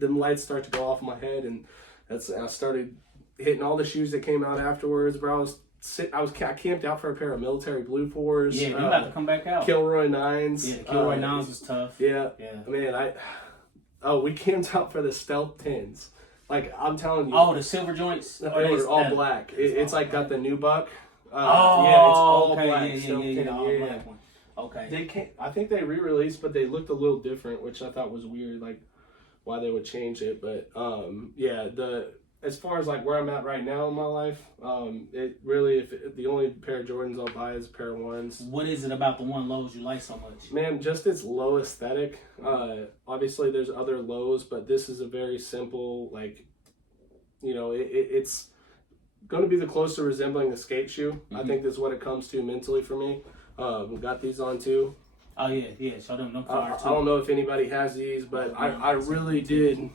them lights start to go off in my head, and I started hitting all the shoes that came out afterwards. Bro, I camped out for a pair of military blue 4s. Yeah, you about to come back out. Kilroy 9s. Yeah, the Kilroy 9s was tough. Yeah. Man, we camped out for the Stealth 10s. Like, I'm telling you. Oh, the silver joints? They were all black. It's like got the new buck. Yeah, it's all black. Yeah, all black one. Okay. I think they re-released, but they looked a little different, which I thought was weird, like why they would change it. But as far as like where I'm at right now in my life, it really, if the only pair of Jordans I'll buy is a pair of 1s. What is it about the 1 lows you like so much? Man, just its low aesthetic. Obviously there's other lows, but this is a very simple, like, you know, it's going to be the closest to resembling a skate shoe. Mm-hmm. I think that's what it comes to mentally for me. We got these on too. Oh yeah. Show them fire too. I don't know if anybody has these, but I really did.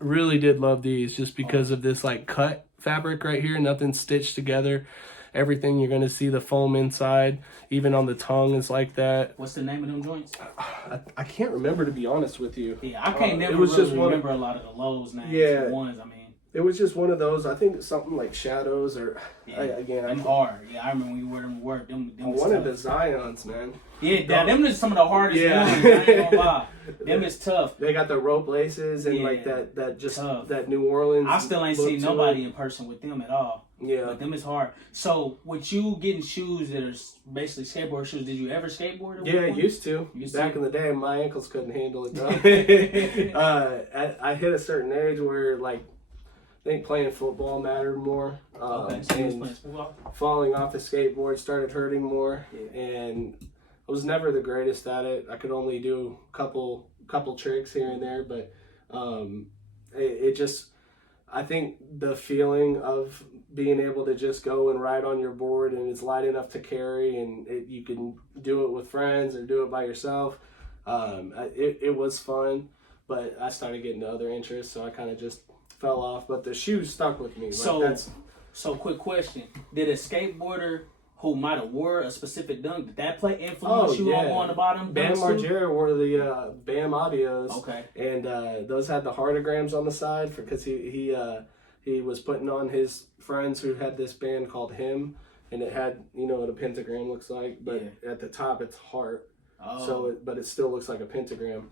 Really did love these just because of this like cut fabric right here. Nothing stitched together. Everything you're gonna see the foam inside, even on the tongue is like that. What's the name of them joints? I can't remember, to be honest with you. Yeah, I can't remember a lot of the lows names. Yeah, the ones. I mean, it was just one of those. I think something like Shadows or I'm hard. Yeah, I remember when you wear them to work. Them I wanted the Zions, man. Yeah, them is some of the hardest ones. I ain't gonna lie. Them is tough. They got the rope laces and like that New Orleans. I still ain't seen nobody in person with them at all. Yeah, but them is hard. So with you getting shoes that are basically skateboard shoes, did you ever skateboard? Yeah, I used to. Back in the day, my ankles couldn't handle it though. I hit a certain age where like I think playing football mattered more. So you was playing football? Falling off the skateboard started hurting more, and was never the greatest at it. I could only do a couple tricks here and there, but it just, I think the feeling of being able to just go and ride on your board and it's light enough to carry, and you can do it with friends or do it by yourself. It was fun, but I started getting to other interests, so I kind of just fell off. But the shoes stuck with me. So quick question: did a skateboarder who might have wore a specific dunk, did that play influence you on the bottom? Bam Margera wore the Bam Audios. Okay. And those had the heartograms on the side because he was putting on his friends who had this band called Him, and it had, what a pentagram looks like, but at the top it's heart. Oh. So but it still looks like a pentagram.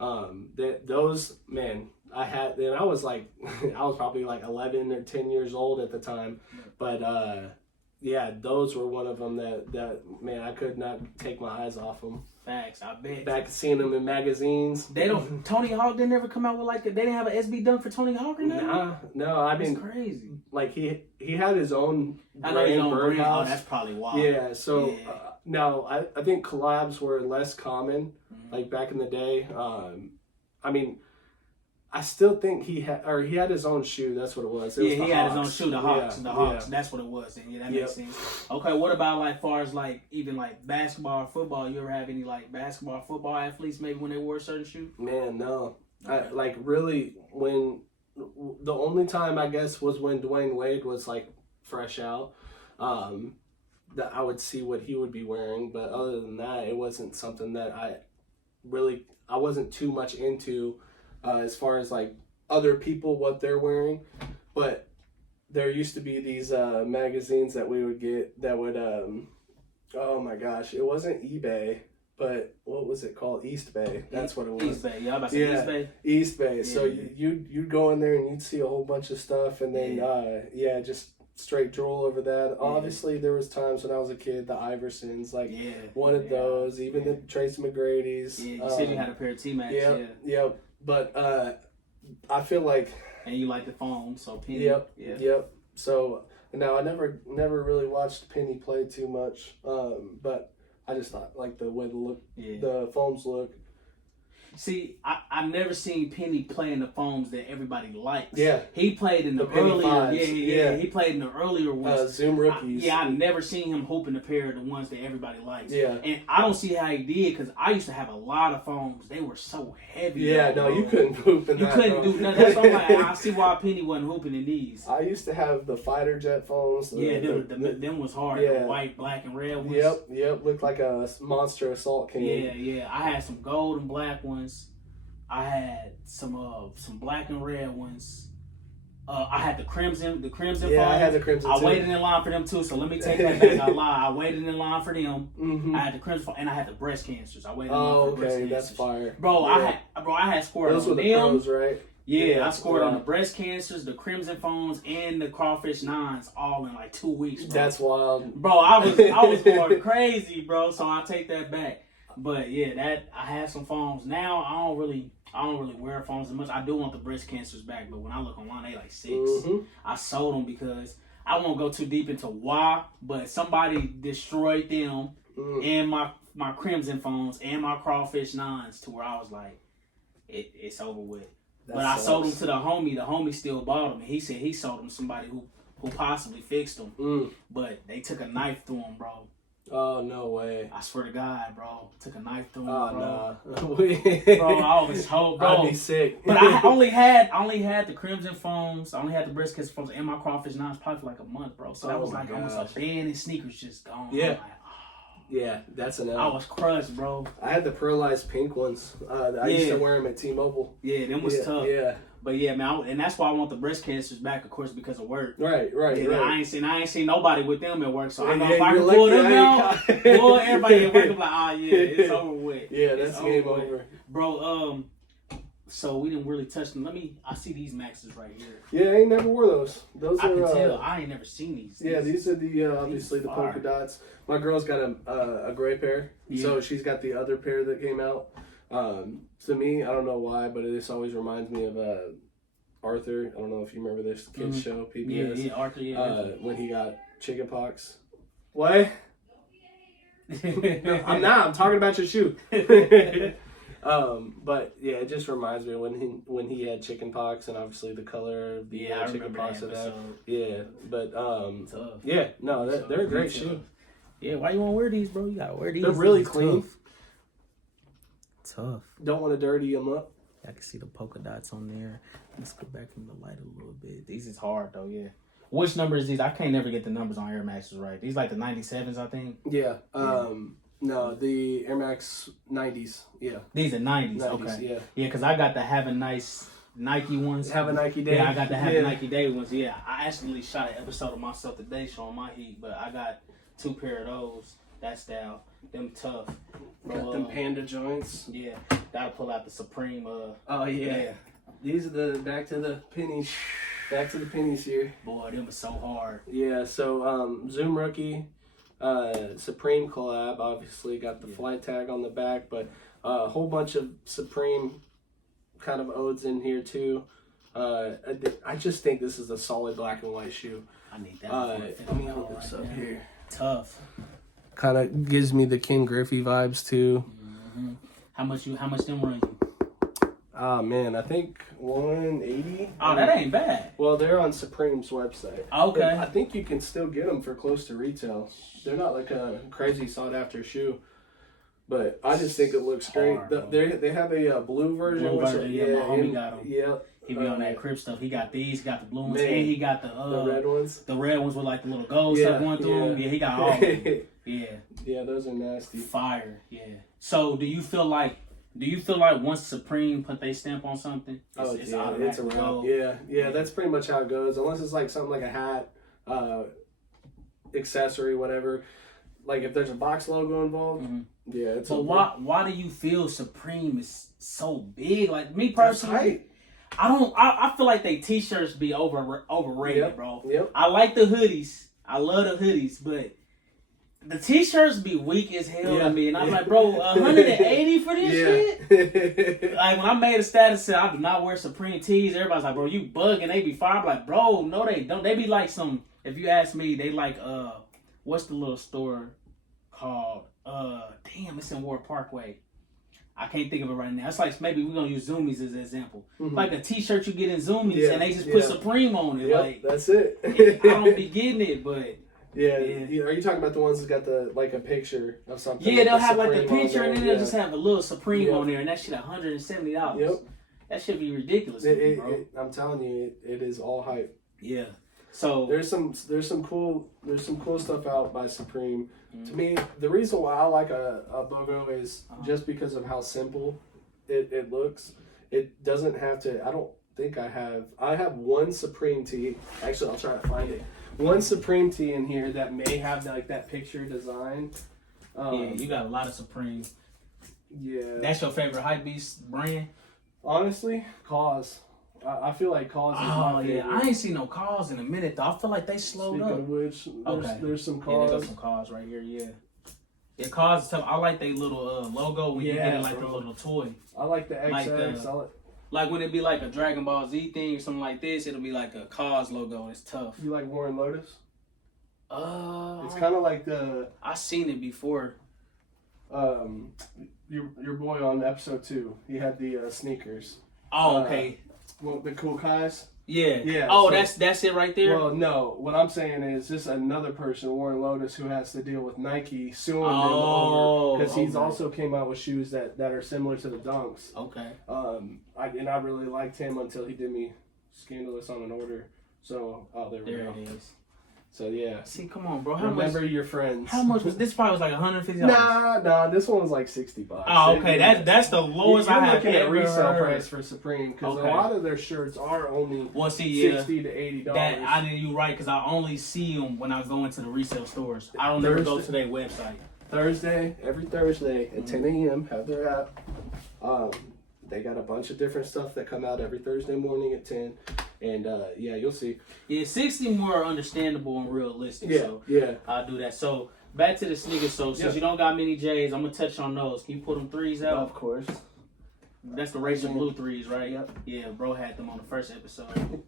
Those, man, I had, and I was like, I was probably like 11 or 10 years old at the time, but yeah, those were one of them that man, I could not take my eyes off them. Facts, I bet. Back seeing them in magazines. They don't. Tony Hawk didn't ever come out with they didn't have an SB dunk for Tony Hawk or nothing. No. I mean, that's crazy. Like he had his own. I know his own brand. Oh, that's probably why. Yeah. So no, I think collabs were less common, like back in the day. I mean, I still think he had his own shoe. That's what it was. He had his own shoe. The Hawks. Yeah, the Hawks. That's what it was. And that makes sense. Okay, what about far as even basketball or football? You ever have any basketball or football athletes maybe when they wore a certain shoe? Man, no. Okay. Really, when the only time I guess was when Dwayne Wade was fresh out. That I would see what he would be wearing, but other than that, it wasn't something that I wasn't too much into. As far as other people, what they're wearing, but there used to be these magazines that we would get that would oh my gosh, it wasn't eBay, but what was it called? East Bay. That's what it was. East Bay. Yeah, I'm about to say East Bay. East Bay. Yeah. So you'd go in there and you'd see a whole bunch of stuff, and then just straight drool over that. Yeah. Obviously, there was times when I was a kid, the Iversons, wanted those, even the Tracy McGrady's. Yeah, you said you had a pair of T-Max. Yeah. But I feel like, and you like the foam, so Penny. Yep. So now I never really watched Penny play too much, but I just thought the way the foams look. See, I've never seen Penny play in the foams that everybody likes. Yeah. He played in the earlier, he played in the earlier ones. Zoom rookies. I've never seen him hooping a pair of the ones that everybody likes. Yeah. And I don't see how he did, because I used to have a lot of foams. They were so heavy. Yeah, though, you couldn't hoop in that. You couldn't do nothing. That's why I'm I see why Penny wasn't hooping in these. I used to have the fighter jet foams. Them was hard. Yeah. The white, black, and red ones. Yep. Looked like a monster assault can. Yeah. I had some gold and black ones. I had some black and red ones. I had the crimson foams. I had the crimson too. I waited in line for them too, so let me take that back. I lied. I waited in line for them. Mm-hmm. I had the crimson and I had the breast cancers. I waited in line for breast cancers. That's fire. Bro, I had scored those on were them. The pros, right? Yeah, I scored on the breast cancers, the crimson foams, and the crawfish 9s all in 2 weeks, bro. That's wild. Bro, I was going crazy, bro, so I take that back. But yeah, I had some foams. Now I don't really wear foams as much. I do want the breast cancers back, but when I look online, they 6. Mm-hmm. I sold them because I won't go too deep into why, but somebody destroyed them and my crimson foams and my crawfish 9s to where I was like, it's over with. But I sold them to the homie. The homie still bought them, and he said he sold them to somebody who possibly fixed them. But they took a knife through them, bro. Oh, no way. I swear to God, bro. Took a knife through him, bro. Bro, I was bro. I'd be sick. But I only had the crimson foams. I only had the breast cancer foams and my crawfish 9s probably for a month, bro. So that was almost a band and sneakers just gone. Yeah. Yeah, that's an L. I was crushed, bro. I had the pearlized pink ones. I used to wear them at T-Mobile. Yeah, them was tough. Yeah. But yeah, man, and that's why I want the breast cancers back, of course, because of work. Right. Yeah, I ain't seen nobody with them at work, so I know if I can can pull them out, boy, everybody at work is like, it's over with. Yeah, that's game over. Bro, so we didn't really touch them. I see these Maxes right here. Yeah, I ain't never wore those. Those I are. can tell. I ain't never seen these. Yeah, these are the obviously the polka dots. My girl's got a gray pair, so she's got the other pair that came out. To me, I don't know why, but this always reminds me of Arthur. I don't know if you remember this kids show, PBS. Yeah, Arthur. Yeah. When he got chicken pox. What? No, I'm not. I'm talking about your shoe. But yeah, it just reminds me of when he had chicken pox, and obviously the color of the chicken pox of that. Yeah, but tough. yeah, no, they're a great shoe. Yeah, why you want to wear these, bro? You gotta wear these. They're really clean. Tough. Don't want to dirty them up. I can see the polka dots on there. Let's go back from the light a little bit. These is hard though, yeah. Which number is these? I can't never get the numbers on Air Maxes right. These like the 97s, I think. Yeah. No, the Air Max 90s. Yeah. These are 90s. Okay. Yeah. Yeah, because I got the Have a Nice Nike ones. Have a Nike Day. Yeah, I got the Have a Nike Day ones. Yeah, I actually shot an episode of myself today showing my heat, but I got 2 pair of those. That style. Them tough. Got them panda joints. Yeah. Gotta pull out the Supreme. Oh yeah. These are the back to the pennies. Back to the pennies here. Boy, them are so hard. Yeah. So Zoom Rookie, Supreme collab. Obviously got the flight tag on the back, but a whole bunch of Supreme kind of odes in here too. I just think this is a solid black and white shoe. I need that. Let me hold this up here. Tough. Kind of gives me the Ken Griffey vibes too. Mm-hmm. How much them run you? Oh man, I think 180. Oh, that ain't bad. Well, they're on Supreme's website. Okay. But I think you can still get them for close to retail. They're not like a crazy sought after shoe, but I just think it looks great. They have a blue version. My homie got them. Yeah. He be on that crib stuff. He got these, he got the blue ones, and he got the red ones. The red ones with like the little gold stuff going through them. Yeah, he got all of them. Yeah. Yeah, those are nasty. Fire. Yeah. So do you feel like once Supreme put their stamp on something, it's automatic gold? Yeah, that's pretty much how it goes. Unless it's like something like a hat, accessory, whatever. Like if there's a box logo involved, yeah. It's but why do you feel Supreme is so big? Like me personally, I feel like they t-shirts be overrated, bro. Yep. I like the hoodies. I love the hoodies, but the t-shirts be weak as hell to me. And I'm like, bro, 180 for this shit? Like when I made a status said I do not wear Supreme tees, everybody's like, bro, you bugging. They be fire. I'm like, bro, no they don't. They be like some, if you ask me, they like what's the little store called? Damn, it's in Ward Parkway. I can't think of it right now. It's like maybe we're gonna use Zoomies as an example. Like a t-shirt you get in Zoomies and they just put Supreme on it. Like that's it. I don't be getting it, but yeah. Are you talking about the ones that got the like a picture of something? Yeah, they'll have like the picture and then they'll just have a little Supreme on there, and that shit $170. Yep. That should be ridiculous, bro. I'm telling you, it is all hype. Yeah. So there's some cool stuff out by Supreme. To me, the reason why I like a BOGO is just because of how simple it looks. It doesn't have to. I don't think I have one Supreme tee. Actually, I'll try to find it. One Supreme tee in here that may have like that picture design. Yeah, you got a lot of Supreme. Yeah. That's your favorite hypebeast brand? Honestly, Cause. I feel like Cause is my favorite. Yeah, I ain't seen no Cause in a minute though. I feel like they slowed up. Speaking of which, there's some Cause. Yeah, they got some Cause right here. Yeah. Yeah, Cause is tough. I like their little logo when you get it like the little toy. I like the XX. Like when it be like a Dragon Ball Z thing or something like this, it'll be like a Cause logo. It's tough. You like Warren Lotus? It's kind of like the. I seen it before. Your boy on episode 2, he had the sneakers. Oh, okay. Well, the cool Kais. Yeah. Yeah. Oh, so, that's it right there. Well, no. What I'm saying is just another person, Warren Lotus, who has to deal with Nike suing them over because he's also came out with shoes that are similar to the Dunks. Okay. I really liked him until he did me scandalous on an order. So there we go. It is. So yeah. See, come on, bro. Remember your friends. How much was this? Probably was like $150. Nah. This one was like $60. Oh, okay. That's the lowest I have looking ever at resale heard. price for Supreme because a lot of their shirts are only $60 to $80. You right because I only see them when I go into the resale stores. I don't ever go to their website. Every Thursday at 10 a.m. have their app. They got a bunch of different stuff that come out every Thursday morning at 10. And you'll see. Yeah, 60 more understandable and realistic. Yeah. I'll do that. So back to the sneakers. So since you don't got many J's, I'm gonna touch on those. Can you pull them threes out? Of course. That's the Racer Blue threes, right? Yep. Yeah, bro had them on the first episode.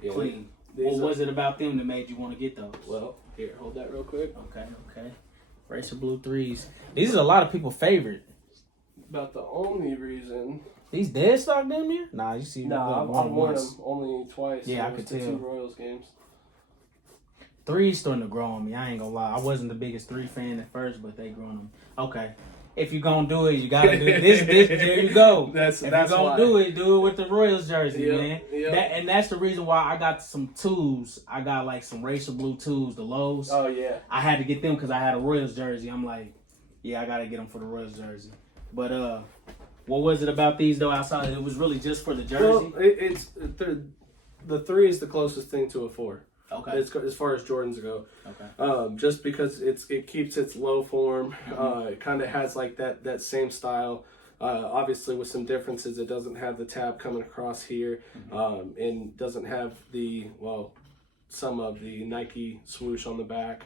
Clean. What was it about them that made you want to get those? Well, here, hold that real quick. Okay. Racer Blue 3s. These are a lot of people's favorite. About the only reason. These dead stock damn near? Nah, you see. Nah, I've worn them only twice. Yeah, I could the tell. 2 Royals games. 3's starting to grow on me. I ain't gonna lie. I wasn't the biggest 3 fan at first, but they growing on me. Okay. If you gonna do it, you gotta do it. This, there you go. If you gonna do it with the Royals jersey, man. Yep. That's the reason why I got some 2s. I got like some Racer Blue 2s, the lows. Oh, yeah. I had to get them because I had a Royals jersey. I'm like, yeah, I gotta get them for the Royals jersey. But what was it about these though? Outside, it was really just for the jersey. Well, it's the 3 is the closest thing to a 4. Okay. As far as Jordans go. Okay. Just because it keeps its low form, it kind of has like that same style. Obviously, with some differences, it doesn't have the tab coming across here, and doesn't have some of the Nike swoosh on the back.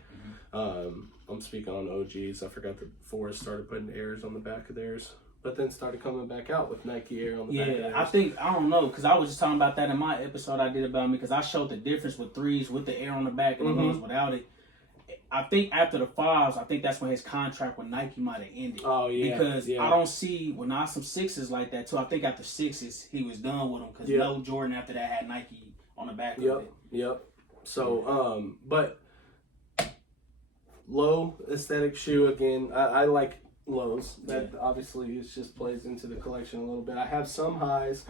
I'm speaking on OGs. I forgot that Forrest started putting airs on the back of theirs, but then started coming back out with Nike Air on the back of theirs. I don't know, because I was just talking about that in my episode I did about me, because I showed the difference with 3s with the air on the back and the ones without it. I think after the 5s, I think that's when his contract with Nike might have ended. Oh, yeah. Because I don't see, not some 6s like that, too. I think after 6s, he was done with them, because no Jordan after that had Nike on the back of it. Yep. So, but low aesthetic shoe, again, I like lows. That obviously just plays into the collection a little bit. I have some highs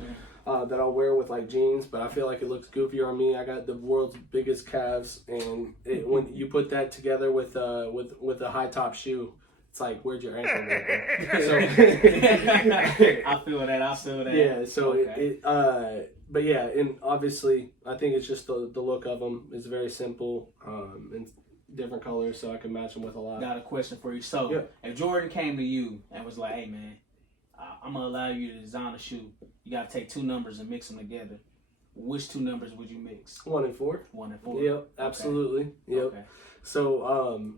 that I'll wear with like jeans, but I feel like it looks goofier on me. I got the world's biggest calves, and when you put that together with a high top shoe, it's like, where'd your ankle go? So I feel that. Yeah. So okay. But yeah, and obviously I think it's just the look of them. It's very simple, and different colors, so I can match them with a lot. Got a question for you. So, if Jordan came to you and was like, "Hey, man, I'm gonna allow you to design a shoe. You gotta take 2 numbers and mix them together. Which 2 numbers would you mix?" 1 and 4. 1 and 4. Yep, absolutely. Okay. Yep. Okay. So,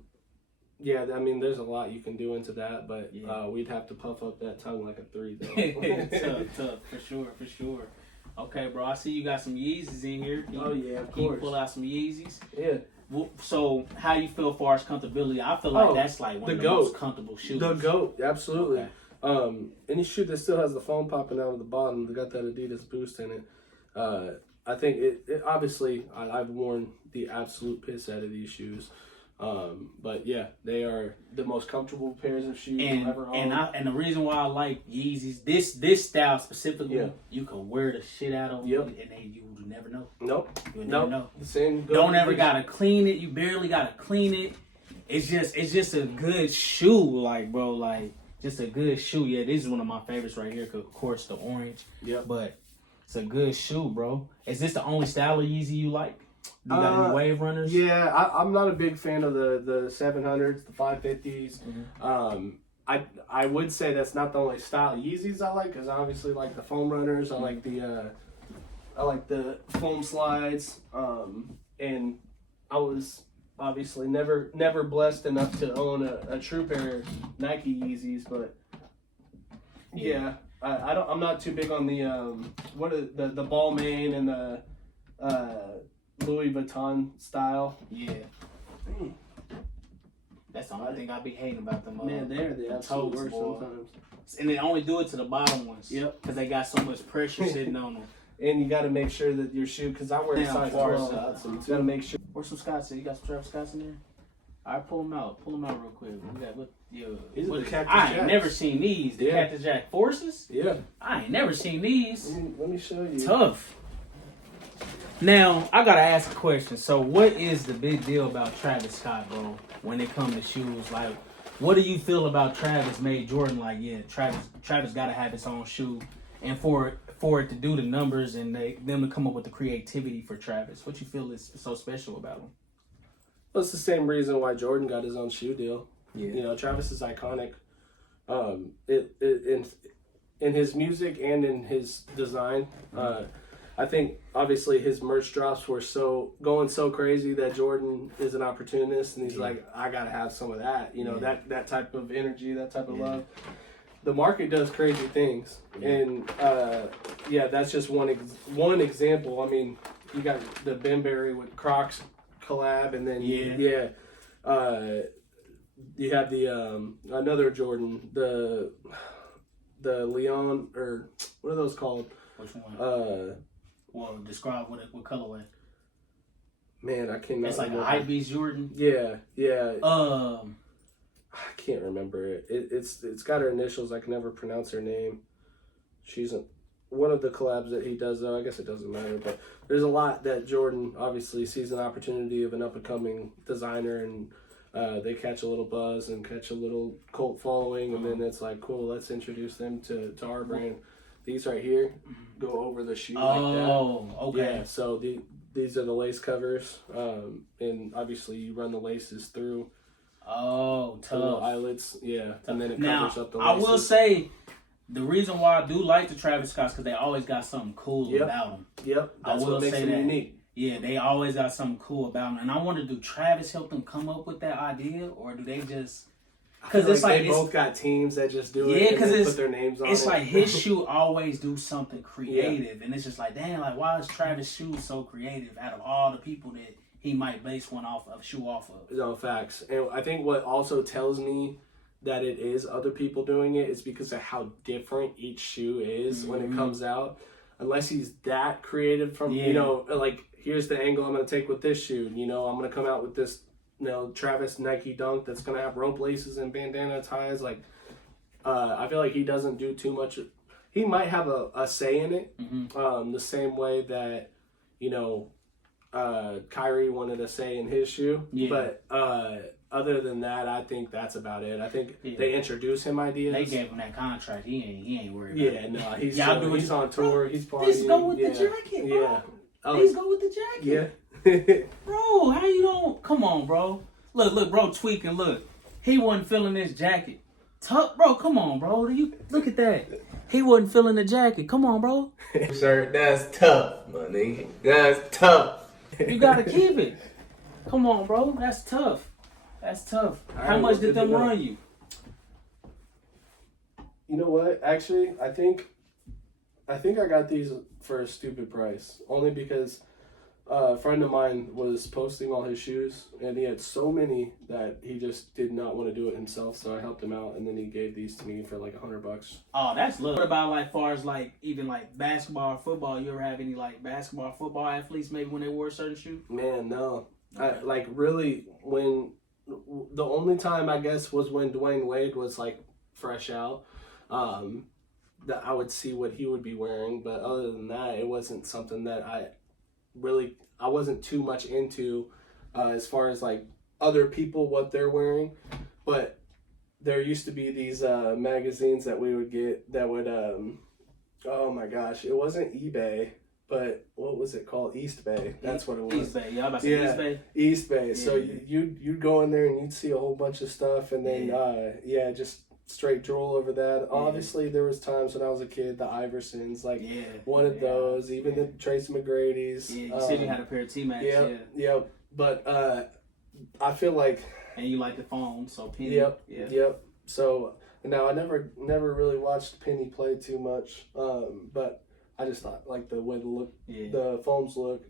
yeah, I mean, there's a lot you can do into that, but we'd have to puff up that tongue like a 3, though. tough, for sure. Okay, bro. I see you got some Yeezys in here. Of course. Can you pull out some Yeezys? Yeah. So, how you feel as far as comfortability? I feel like that's like one of the most comfortable shoes. The GOAT, absolutely. Okay. Any shoe that still has the foam popping out of the bottom, they got that Adidas boost in it. I think it obviously, I've worn the absolute piss out of these shoes. But yeah, they are the most comfortable pairs of shoes I've ever owned. And the reason why I like Yeezys, this style specifically, you can wear the shit out of them, and then you would never know. Nope. You'll never know. The same. Don't ever gotta clean it. You barely gotta clean it. It's just a good shoe, like, bro, like just a good shoe. Yeah, this is one of my favorites right here. Of course, the orange. Yep. But it's a good shoe, bro. Is this the only style of Yeezy you like? You got any wave runners? Yeah, I'm not a big fan of the 700s, the 550s. I would say that's not the only style Yeezys I like, because I obviously like the foam runners. I like the foam slides. And I was obviously never blessed enough to own a true pair of Nike Yeezys, but yeah, I'm not too big on the ball main and the Louis Vuitton style. Yeah. That's the only thing I be hating about them. Man, they're the absolute worst sometimes. And they only do it to the bottom ones. Yep. Because they got so much pressure sitting on them. And you got to make sure that your shoe, because I wear a size 12, so you got to make sure. Where's some Scots? You got some Travis Scotts in there? All right, pull them out. Pull them out real quick. These are the Cactus I ain't Jacks. never seen these. The Cactus Jack Forces? Yeah. I ain't never seen these. Let me show you. Tough. Now, I got to ask a question. So, what is the big deal about Travis Scott, bro, when it comes to shoes? Like, what do you feel about Travis made Jordan like, yeah, Travis got to have his own shoe, and for it to do the numbers and them to come up with the creativity for Travis? What you feel is so special about him? Well, it's the same reason why Jordan got his own shoe deal. Yeah. You know, Travis is iconic. In his music and in his design. I think obviously his merch drops were going so crazy that Jordan is an opportunist, and he's like, I gotta have some of that. You know, that type of energy, that type of love. The market does crazy things, and that's just one example. I mean, you got the Benberry with Crocs collab, and then you have the another Jordan, the Leon, or what are those called? Which one? Well, describe what colorway. Man, I can't. It's like a high beast Jordan. Yeah. I can't remember it. It's got her initials. I can never pronounce her name. She's one of the collabs that he does, though. I guess it doesn't matter, but there's a lot that Jordan obviously sees an opportunity of an up-and-coming designer, and they catch a little buzz and catch a little cult following, and then it's like, cool, let's introduce them to our brand. These right here go over the shoe like that. Oh, okay. Yeah, so these are the lace covers, and obviously you run the laces through. Oh, tough. The little eyelets, yeah, and then it covers up the laces. I will say, the reason why I do like the Travis Scotts because they always got something cool about them. Yep, that's what makes them unique. Yeah, they always got something cool about them. And I wonder, do Travis help them come up with that idea, or do they just... Because it's like they both got teams that just do it. Yeah, because put their names on it. It's like his shoe always do something creative, and it's just like, damn, like why is Travis' shoe so creative out of all the people that he might base a shoe off of? No, facts. And I think what also tells me that it is other people doing it is because of how different each shoe is when it comes out. Unless he's that creative from, like, here's the angle I'm going to take with this shoe. I'm going to come out with this, Travis Nike Dunk that's going to have rope laces and bandana ties. Like, I feel like he doesn't do too much. He might have a say in it, the same way that, Kyrie wanted a say in his shoe. Yeah. But other than that, I think that's about it. I think they introduce him ideas. They gave him that contract. He ain't worried about it. Yeah, no, he's on tour. He's partying. These go with the jacket, bro. Yeah. These go with the jacket. Yeah. Bro, how you don't... Come on, bro. Look, bro, tweaking. Look, he wasn't feeling this jacket. Tough, bro, come on, bro. Look at that. He wasn't feeling the jacket. Come on, bro. Sir, that's tough, my nigga. That's tough. You gotta keep it. Come on, bro. That's tough. That's tough. How much did them run you? You know what? Actually, I think I got these for a stupid price. Only because a friend of mine was posting all his shoes, and he had so many that he just did not want to do it himself. So I helped him out, and then he gave these to me for like $100. Oh, that's low. What about like far as like even like basketball or football? You ever have any like basketball or football athletes maybe when they wore a certain shoe? Man, no. Okay. I really when the only time I guess was when Dwayne Wade was like fresh out. That I would see what he would be wearing, but other than that, it wasn't something that I wasn't too much into as far as like other people what they're wearing. But there used to be these magazines that we would get that would oh my gosh, it wasn't eBay, but what was it called? East Bay. That's what it was. East Bay. Yeah, I'm about to say East Bay. East Bay. Yeah. So you'd go in there and you'd see a whole bunch of stuff, and then just straight drool over that. Yeah. Obviously, there was times when I was a kid, the Iversons, wanted those, even the Tracy McGrady's. Yeah, you said you had a pair of T-Max. Yep. But I feel like... And you like the foam, so Penny. Yep. So, now I never really watched Penny play too much, but I just thought, like, the way the foams look.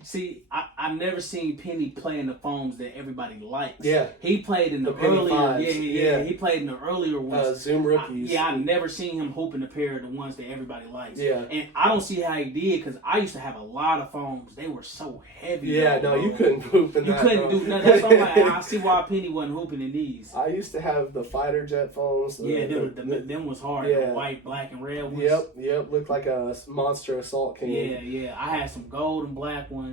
See, I've never seen Penny play in the foams that everybody likes. Yeah. He played in the earlier ones. Yeah. He played in the earlier ones. Zoom rookies. I've never seen him hooping a pair of the ones that everybody likes. Yeah. And I don't see how he did, because I used to have a lot of foams. They were so heavy. Yeah, though, you couldn't hoop in that. You couldn't do nothing. That's why I'm like, I see why Penny wasn't hooping in these. I used to have the fighter jet foams. Them was hard. Yeah. The white, black, and red ones. Yep. Looked like a monster assault can. Yeah. I had some gold and black ones.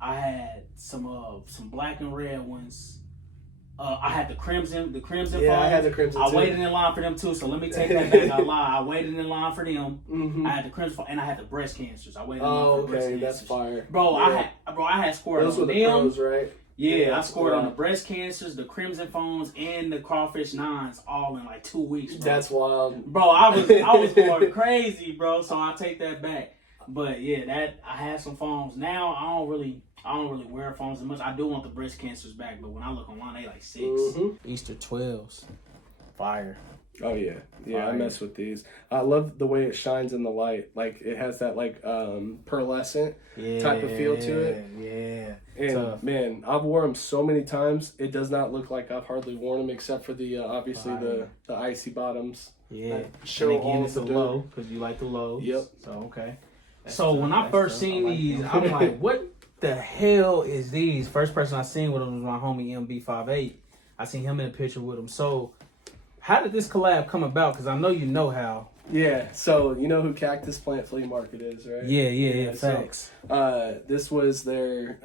I had some black and red ones. I had the crimson. Yeah, I had the crimson too. I waited in line for them too. So let me take that back. I waited in line for them. Mm-hmm. I had the crimson, and I had the breast cancers. I waited in line for breast cancers. That's fire, bro. Yeah. I had scored those on were the them. pros, right? Yeah, I scored on the breast cancers, the crimson phones, and the crawfish 9s all in like 2 weeks. Bro. That's wild, bro. I was going crazy, bro. So I take that back. But yeah, I had some phones. Now I don't really wear phones as much. I do want the breast cancers back, but when I look online, they like 6. Mm-hmm. Easter 12s. Fire. Oh yeah, I Fire. mess with these. I love the way it shines in the light. Like it has that like pearlescent type of feel to it. Yeah. And Tough. man, I've worn them so many times. It does not look like I've hardly worn them, except for the obviously the icy bottoms. Yeah. Show and all again, of it's the a dirt. low because you like the lows. Yep. So okay. So when I first seen these, I'm like, what the hell is these? First person I seen with them was my homie MB58. I seen him in a picture with them. So how did this collab come about? Because I know you know how. Yeah, so you know who Cactus Plant Flea Market is, right? Yeah, facts. So, this was their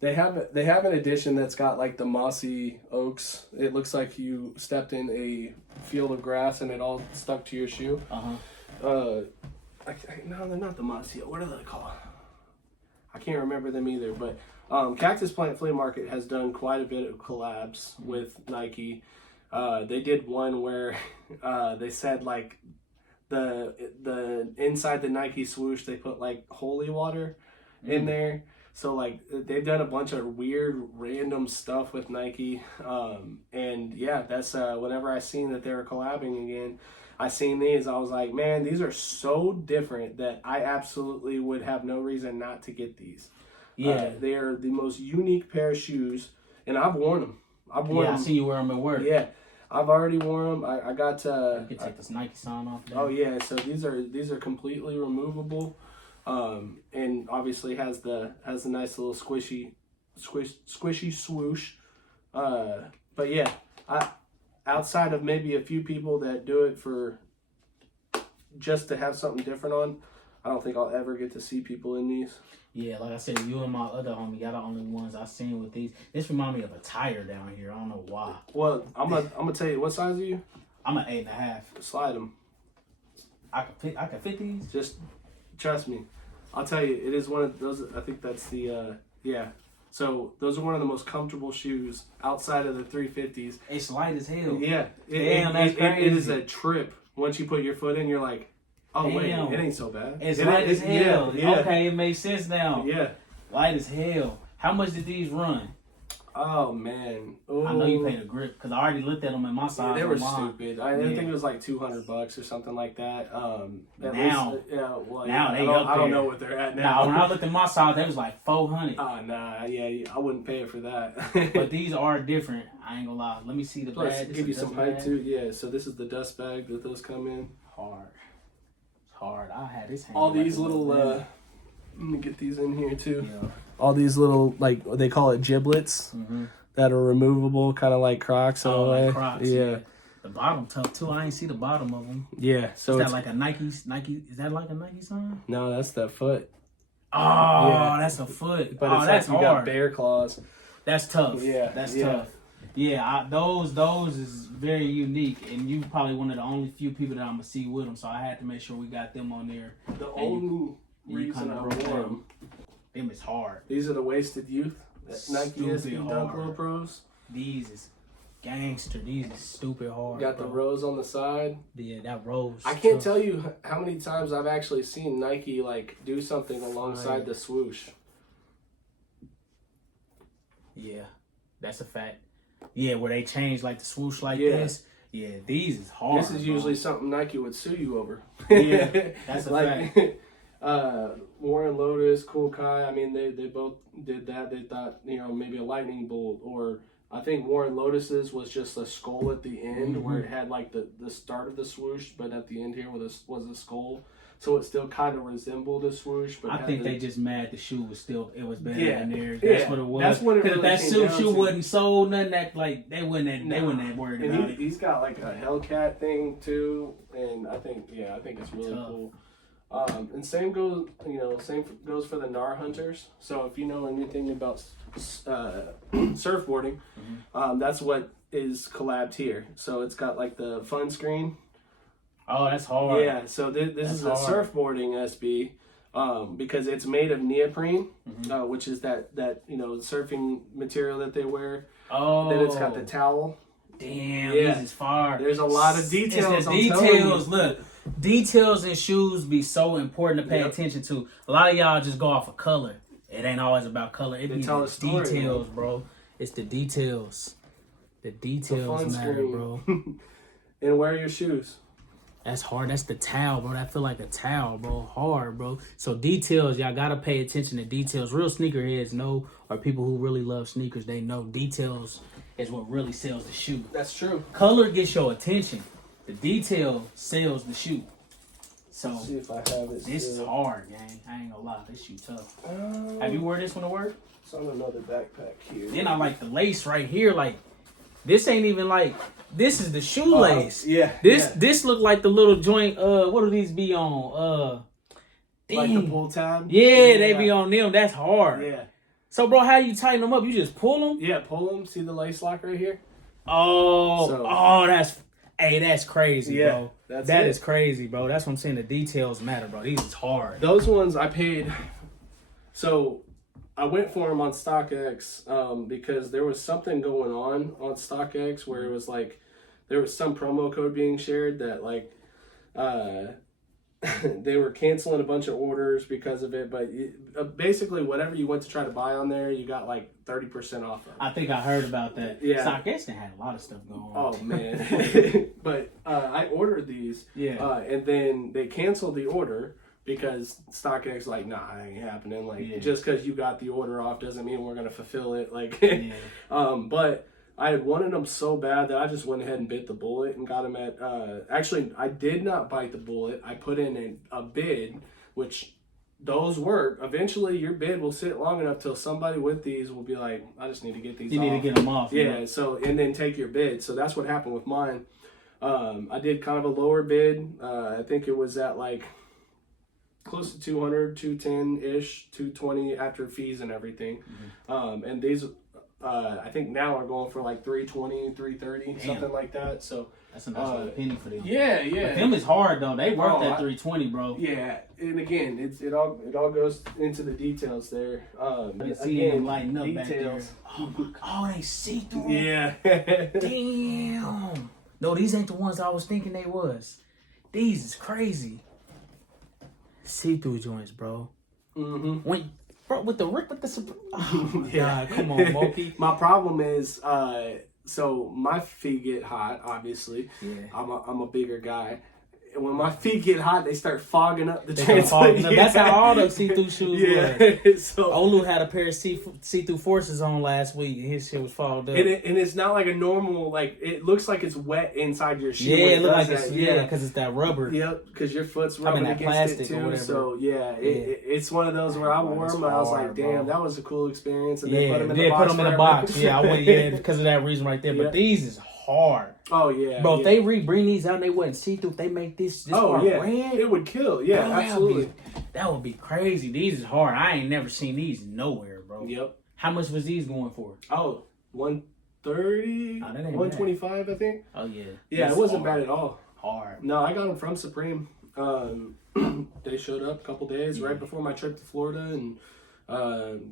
they have an edition that's got like the mossy oaks. It looks like you stepped in a field of grass and it all stuck to your shoe. No, they're not the mossy. What are they called? I can't remember them either. But Cactus Plant Flea Market has done quite a bit of collabs with Nike. They did one where they said like the inside the Nike swoosh they put like holy water in there. So like they've done a bunch of weird random stuff with Nike. And yeah, that's whenever I seen that they were collabing again, I seen these, I was like, man, these are so different that I absolutely would have no reason not to get these. Yeah. They are the most unique pair of shoes, and I've worn them. I see you wear them at work. Yeah, I've already worn them. I got to. You can take this Nike sign off there. Oh yeah, so these are completely removable, and obviously has the nice little squishy swoosh. But yeah, outside of maybe a few people that do it for just to have something different on, I don't think I'll ever get to see people in these. Yeah, like I said, you and my other homie, y'all the only ones I seen with these. This remind me of a tire down here. I don't know why. Well, I'm gonna tell you, what size are you? I'm an 8.5. Slide them. I can fit these. Just trust me. I'll tell you, it is one of those. I think that's the yeah. So those are one of the most comfortable shoes outside of the 350s. It's light as hell. Yeah, That's crazy. it is a trip. Once you put your foot in, you're like, oh wait, Damn. it ain't so bad. It's light as hell. Yeah. Okay, it makes sense now. Yeah. Light as hell. How much did these run? Oh man. Ooh. I know you paid a grip because I already looked at them in my size. Yeah, they were online. stupid. I think it was like $200 or something like that. Now, least, yeah, well, now yeah, they up I don't there. know what they're at Nah, now. when I looked at my size, they was like 400. Oh nah, yeah, I wouldn't pay it for that. But these are different. I ain't gonna lie. Let me see the Plus, bag. give you This some is height bag. too. Yeah, so this is the dust bag that those come in. Hard. It's hard. I had this. All hanging these like a little, bag. let me get these in here too. Yeah. All these little, like they call it giblets, that are removable, kind of like Crocs in a way. Like Crocs. Yeah. The bottom tough too. I ain't see the bottom of them. Yeah. So Is it's that like a Nike? Is that like a Nike sign? no, that's the foot. Oh, Yeah. that's a foot. But Oh, it's that's like you hard. got bear claws. That's tough. Yeah, That's yeah. tough. Yeah, those is very unique, and you probably one of the only few people that I'm gonna see with them. So I had to make sure we got them on there. The And only reason kinda I broke wore down. them. Them is hard. These are the Wasted Youth. Nike Stupid SB Dunk hard. Low Pros. These is gangster. These is stupid hard. Got the bro. rose on the side. Yeah, that rose. I can't tough. tell you how many times I've actually seen Nike like do something alongside the swoosh. Yeah, that's a fact. Yeah, where they change like the swoosh like Yeah. this. Yeah, these is hard. This is usually something Nike would sue you over. Yeah, that's a fact. Warren Lotus, Cool Kai, I mean, they both did that. They thought, maybe a lightning bolt, or I think Warren Lotus's was just a skull at the end where it had like the start of the swoosh, but at the end here was a skull. So it still kind of resembled a swoosh. But I think they just mad the shoe was still, it was better Yeah, than theirs. yeah. That's what it was. That's what it Because really if that came down shoe to. wasn't sold, nothing that, like, they wouldn't that worried And about it. he's got like a Hellcat thing too, and I think it's really Tough. cool. And same goes for the Nar Hunters. So if you know anything about surfboarding, that's what is collabed here. So it's got like the fun screen. Oh, that's hard. Yeah. So this is a That's hard. surfboarding SB. Because it's made of neoprene, which is that surfing material that they wear. Oh. Then it's got the towel. Damn, Yeah. these is fire. There's a lot of details. It's the I'm telling you. details. Look, details in shoes be so important to pay attention to. A lot of y'all just go off of color. It ain't always about color. It They be tell the a story, details, bro. It's the details. The The details fun matter, screen. bro. And wear your shoes. That's hard. That's the towel, bro. That feel like a towel, bro. Hard, bro. So details, y'all gotta pay attention to details. Real sneakerheads know, or people who really love sneakers, they know details is what really sells the shoe. That's true. Color gets your attention. The detail sells the shoe. So Let's see if I have it. this is still. hard, gang. I ain't gonna lie. This shoe tough. Have you worn this one to work? It's on another backpack here. Then I like the lace right here. Like, this ain't even like, this is the shoelace. Yeah. This look like the little joint, what do these be on? Like the dang. pull tab? Yeah, they be on them. That's hard. Yeah. So, bro, how you tighten them up? You just pull them? Yeah, pull them. See the lace lock right here? Oh, that's crazy, Yeah, bro. that's That it. is crazy, bro. That's what I'm saying. The details matter, bro. These is hard. Those ones I paid. So I went for them on StockX because there was something going on StockX where it was like there was some promo code being shared that like they were canceling a bunch of orders because of it. But basically, whatever you went to try to buy on there, you got like 30% off of. I think I heard about that. Yeah. StockX had a lot of stuff going on. Oh man! But I ordered these, Yeah. and then they canceled the order because StockX like, nah, it ain't happening. Like, just because you got the order off doesn't mean we're gonna fulfill it. Like, but I had wanted them so bad that I just went ahead and bit the bullet and got them at. Actually, I did not bite the bullet. I put in a bid, which those work. Eventually, your bid will sit long enough till somebody with these will be like, I just need to get these. You need to get them off. Yeah. So and then take your bid. So that's what happened with mine. I did kind of a lower bid. I think it was at like close to 200, 210-ish, 220 after fees and everything. And these, I think now are going for like 320, 330, something like that. So that's a nice little penny for them. Yeah. But them is hard though. They worth that 320, bro. Yeah, and again, it all goes into the details there. See them lighting up details. back there. Oh my god, oh, they see through. Yeah. Damn. No, these ain't the ones I was thinking they was. These is crazy. See-through joints, bro. When, bro, with the oh my god, come on, Mulkey. My problem is, so my feet get hot. Obviously, I'm a bigger guy. And when my feet get hot, they start fogging up the translate. That's how all the see-through shoes were. So Olu had a pair of see-through forces on last week, and his shit was fogged up. and it's not like a normal, like, it looks like it's wet inside your shoe. Yeah, when it looks like does it's, that. because it's that rubber. Yep, because your foot's rubbing that against plastic it or too. whatever. So it's one of those where I wore them and I was like, damn, that was a cool experience. And Yeah, put them in the box. put them in the box. Yeah, I went because of that reason right there. But these is hard. Oh yeah, bro. If they bring these out and they wasn't see through, if they make this part red, it would kill. Yeah, bro, absolutely. That would be crazy. These is hard. I ain't never seen these nowhere, bro. Yep. How much was these going for? Oh, 130, 125, I think. Oh yeah. Yeah, it wasn't bad at all. Hard. No, I got them from Supreme. They showed up a couple days right before my trip to Florida, and them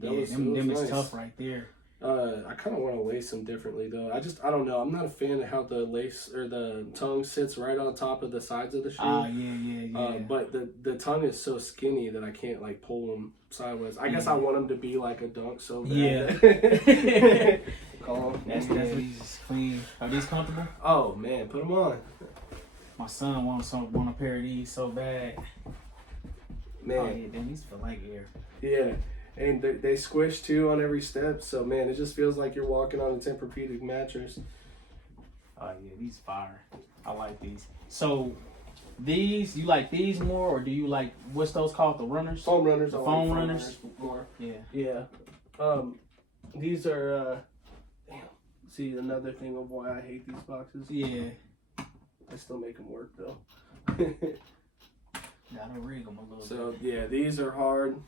nice. is tough right there. I kind of want to lace them differently though. I don't know. I'm not a fan of how the lace or the tongue sits right on top of the sides of the shoe. Yeah. But the tongue is so skinny that I can't like pull them sideways. I guess I want them to be like a dunk so bad. Yeah. That's these clean. Are these comfortable? Oh man, put them on. My son want a pair of these so bad. Man. Oh yeah, damn, these feel like air. Yeah. And they squish too on every step, so man, it just feels like you're walking on a Tempur-Pedic mattress. Oh yeah, these fire. I like these. So these, you like these more, or do you like what's those called? The runners? Foam runners. The foam runners more. Yeah. Yeah. These are. Damn. See, another thing of why I hate these boxes. Yeah. I still make them work though. Gotta rig them a little bit. So yeah, these are hard.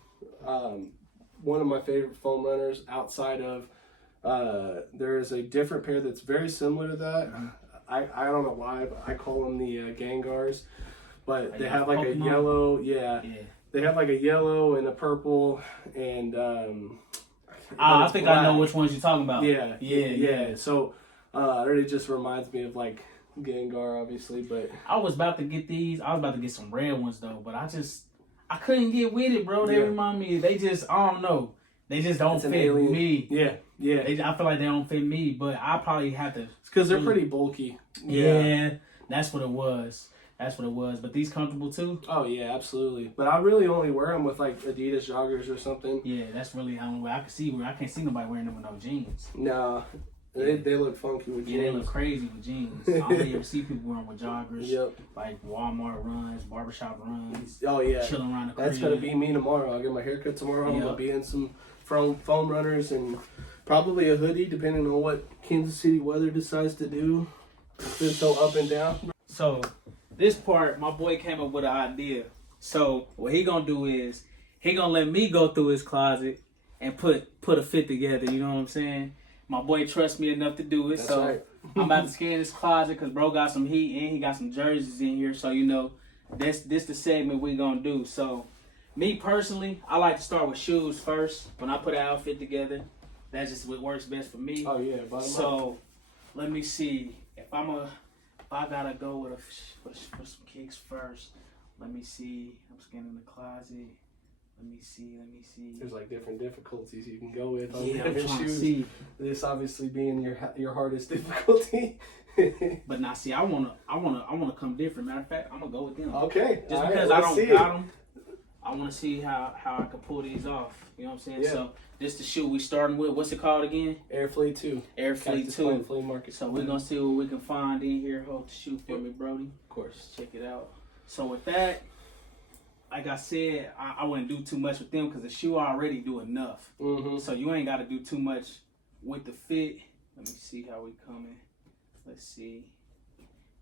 One of my favorite foam runners outside of there is a different pair that's very similar to that. I don't know why, but I call them the Gangars, but they have like a yellow. Yeah, they have like a yellow and a purple and I think black. I know which ones you're talking about. Yeah. So it really just reminds me of like Gengar, obviously. But I was about to get these. I was about to get some red ones though, but I couldn't get with it, bro. They remind me. They just, I don't know. They just don't fit me. Yeah. Yeah. I feel like they don't fit me, but I probably have to. It's because they're pretty bulky. Yeah, that's what it was. That's what it was. But these comfortable too? Oh, yeah, absolutely. But I really only wear them with like Adidas joggers or something. Yeah, that's really the only way I can see where I can't see nobody wearing them with no jeans. Nah. They look funky with jeans. Yeah, they look crazy with jeans. I don't really ever see people wearing with joggers. Yep. Like Walmart runs, barbershop runs. Oh, yeah. Chilling around the crib. That's going to be me tomorrow. I'll get my haircut tomorrow. I'm Yep. going to be in some foam runners and probably a hoodie, depending on what Kansas City weather decides to do. It's been so up and down. So, this part, my boy came up with an idea. So, what he gonna do is, he gonna let me go through his closet and put a fit together, you know what I'm saying? My boy trusts me enough to do it, That's so right. I'm about to scan his closet because bro got some heat and he got some jerseys in here, so you know, this the segment we gonna do. So, me personally, I like to start with shoes first when I put an outfit together. That's just what works best for me. Oh, yeah. Bottom up. So, let me see. If I gotta go with some kicks first, let me see. I'm scanning the closet. Let me see. There's like different difficulties you can go with on Yeah, I'm different trying to shoes. see. This obviously being your hardest difficulty. But now, see, I wanna come different. Matter of fact, I'm gonna go with them. Okay. Just all because right, I let's don't see got it. them, I want to see how I can pull these off. You know what I'm saying? Yeah. So this the shoe we starting with. What's it called again? Air Fleet 2. Air Fleet Cactus 2. Plant Flea Market. So we're gonna see what we can find in here. Hold the shoe for me, Brody. Of course. Check it out. So with that, like I said, I wouldn't do too much with them because the shoe already do enough. Mm-hmm. So you ain't got to do too much with the fit. Let me see how we coming. Let's see.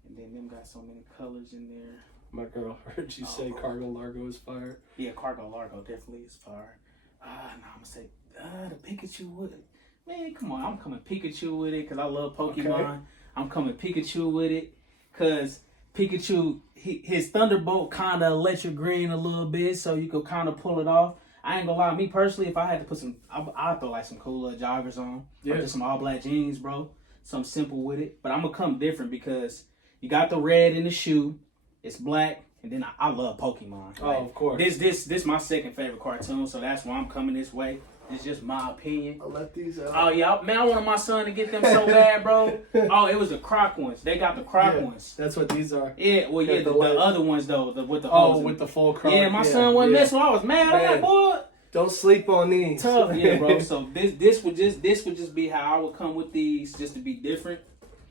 And then them got so many colors in there. My girl heard you say Cargo Largo is fire. Yeah, Cargo Largo definitely is fire. No, I'm gonna say the Pikachu with it. Man, come on, I'm coming Pikachu with it because I love Pokemon. Okay. I'm coming Pikachu with it because Pikachu, his Thunderbolt kind of electric green a little bit, so you could kind of pull it off. I ain't gonna lie, me personally, if I had to put some, I'd throw like some cool little joggers on, or just some all black jeans, bro. Something simple with it. But I'm gonna come different because you got the red in the shoe. It's black, and then I love Pokemon. Oh, of course. This my second favorite cartoon, so that's why I'm coming this way. It's just my opinion. I'll let these out. Oh yeah, man, I wanted my son to get them so bad, bro. Oh, it was the Croc ones. They got the Croc ones. That's what these are. Yeah, well, yeah, the other ones though, with the Oh, hoses. with the full Croc. Yeah, my son wasn't messing. I was mad. I'm like, boy, don't sleep on these. tough, yeah, bro. So this would just be how I would come with these, just to be different.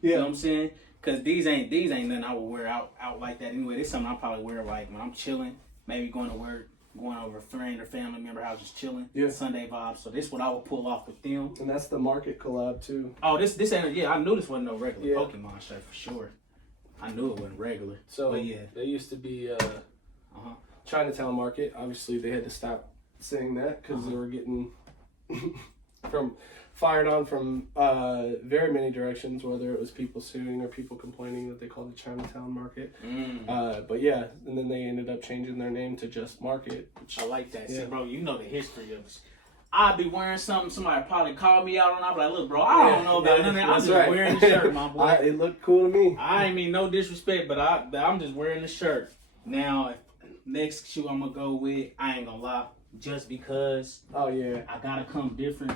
Yeah. You know what I'm saying? Cause these ain't nothing I would wear out like that anyway. This is something I probably wear like when I'm chilling, maybe going to work, going over a friend or family member house, just chilling. Yeah. Sunday vibes. So this is what I would pull off with them. And that's the market collab too. Oh, this ain't. Yeah, I knew this wasn't no regular Yeah. Pokemon shirt for sure. I knew it wasn't regular. So but yeah. they used to be Chinatown Market. Obviously, they had to stop saying that because they were getting fired on from very many directions, whether it was people suing or people complaining that they called it Chinatown Market. But yeah, and then they ended up changing their name to just Market. I like that. Yeah. See, bro, you know the history of this. I'd be wearing something, somebody probably called me out on. I'd be like, look, bro, I don't know about none of that. I'm just wearing the shirt, my boy. It looked cool to me. I ain't mean no disrespect, but I'm just wearing the shirt. Now, next shoe I'm going to go with, I ain't going to lie, just because Oh, yeah. I got to come different.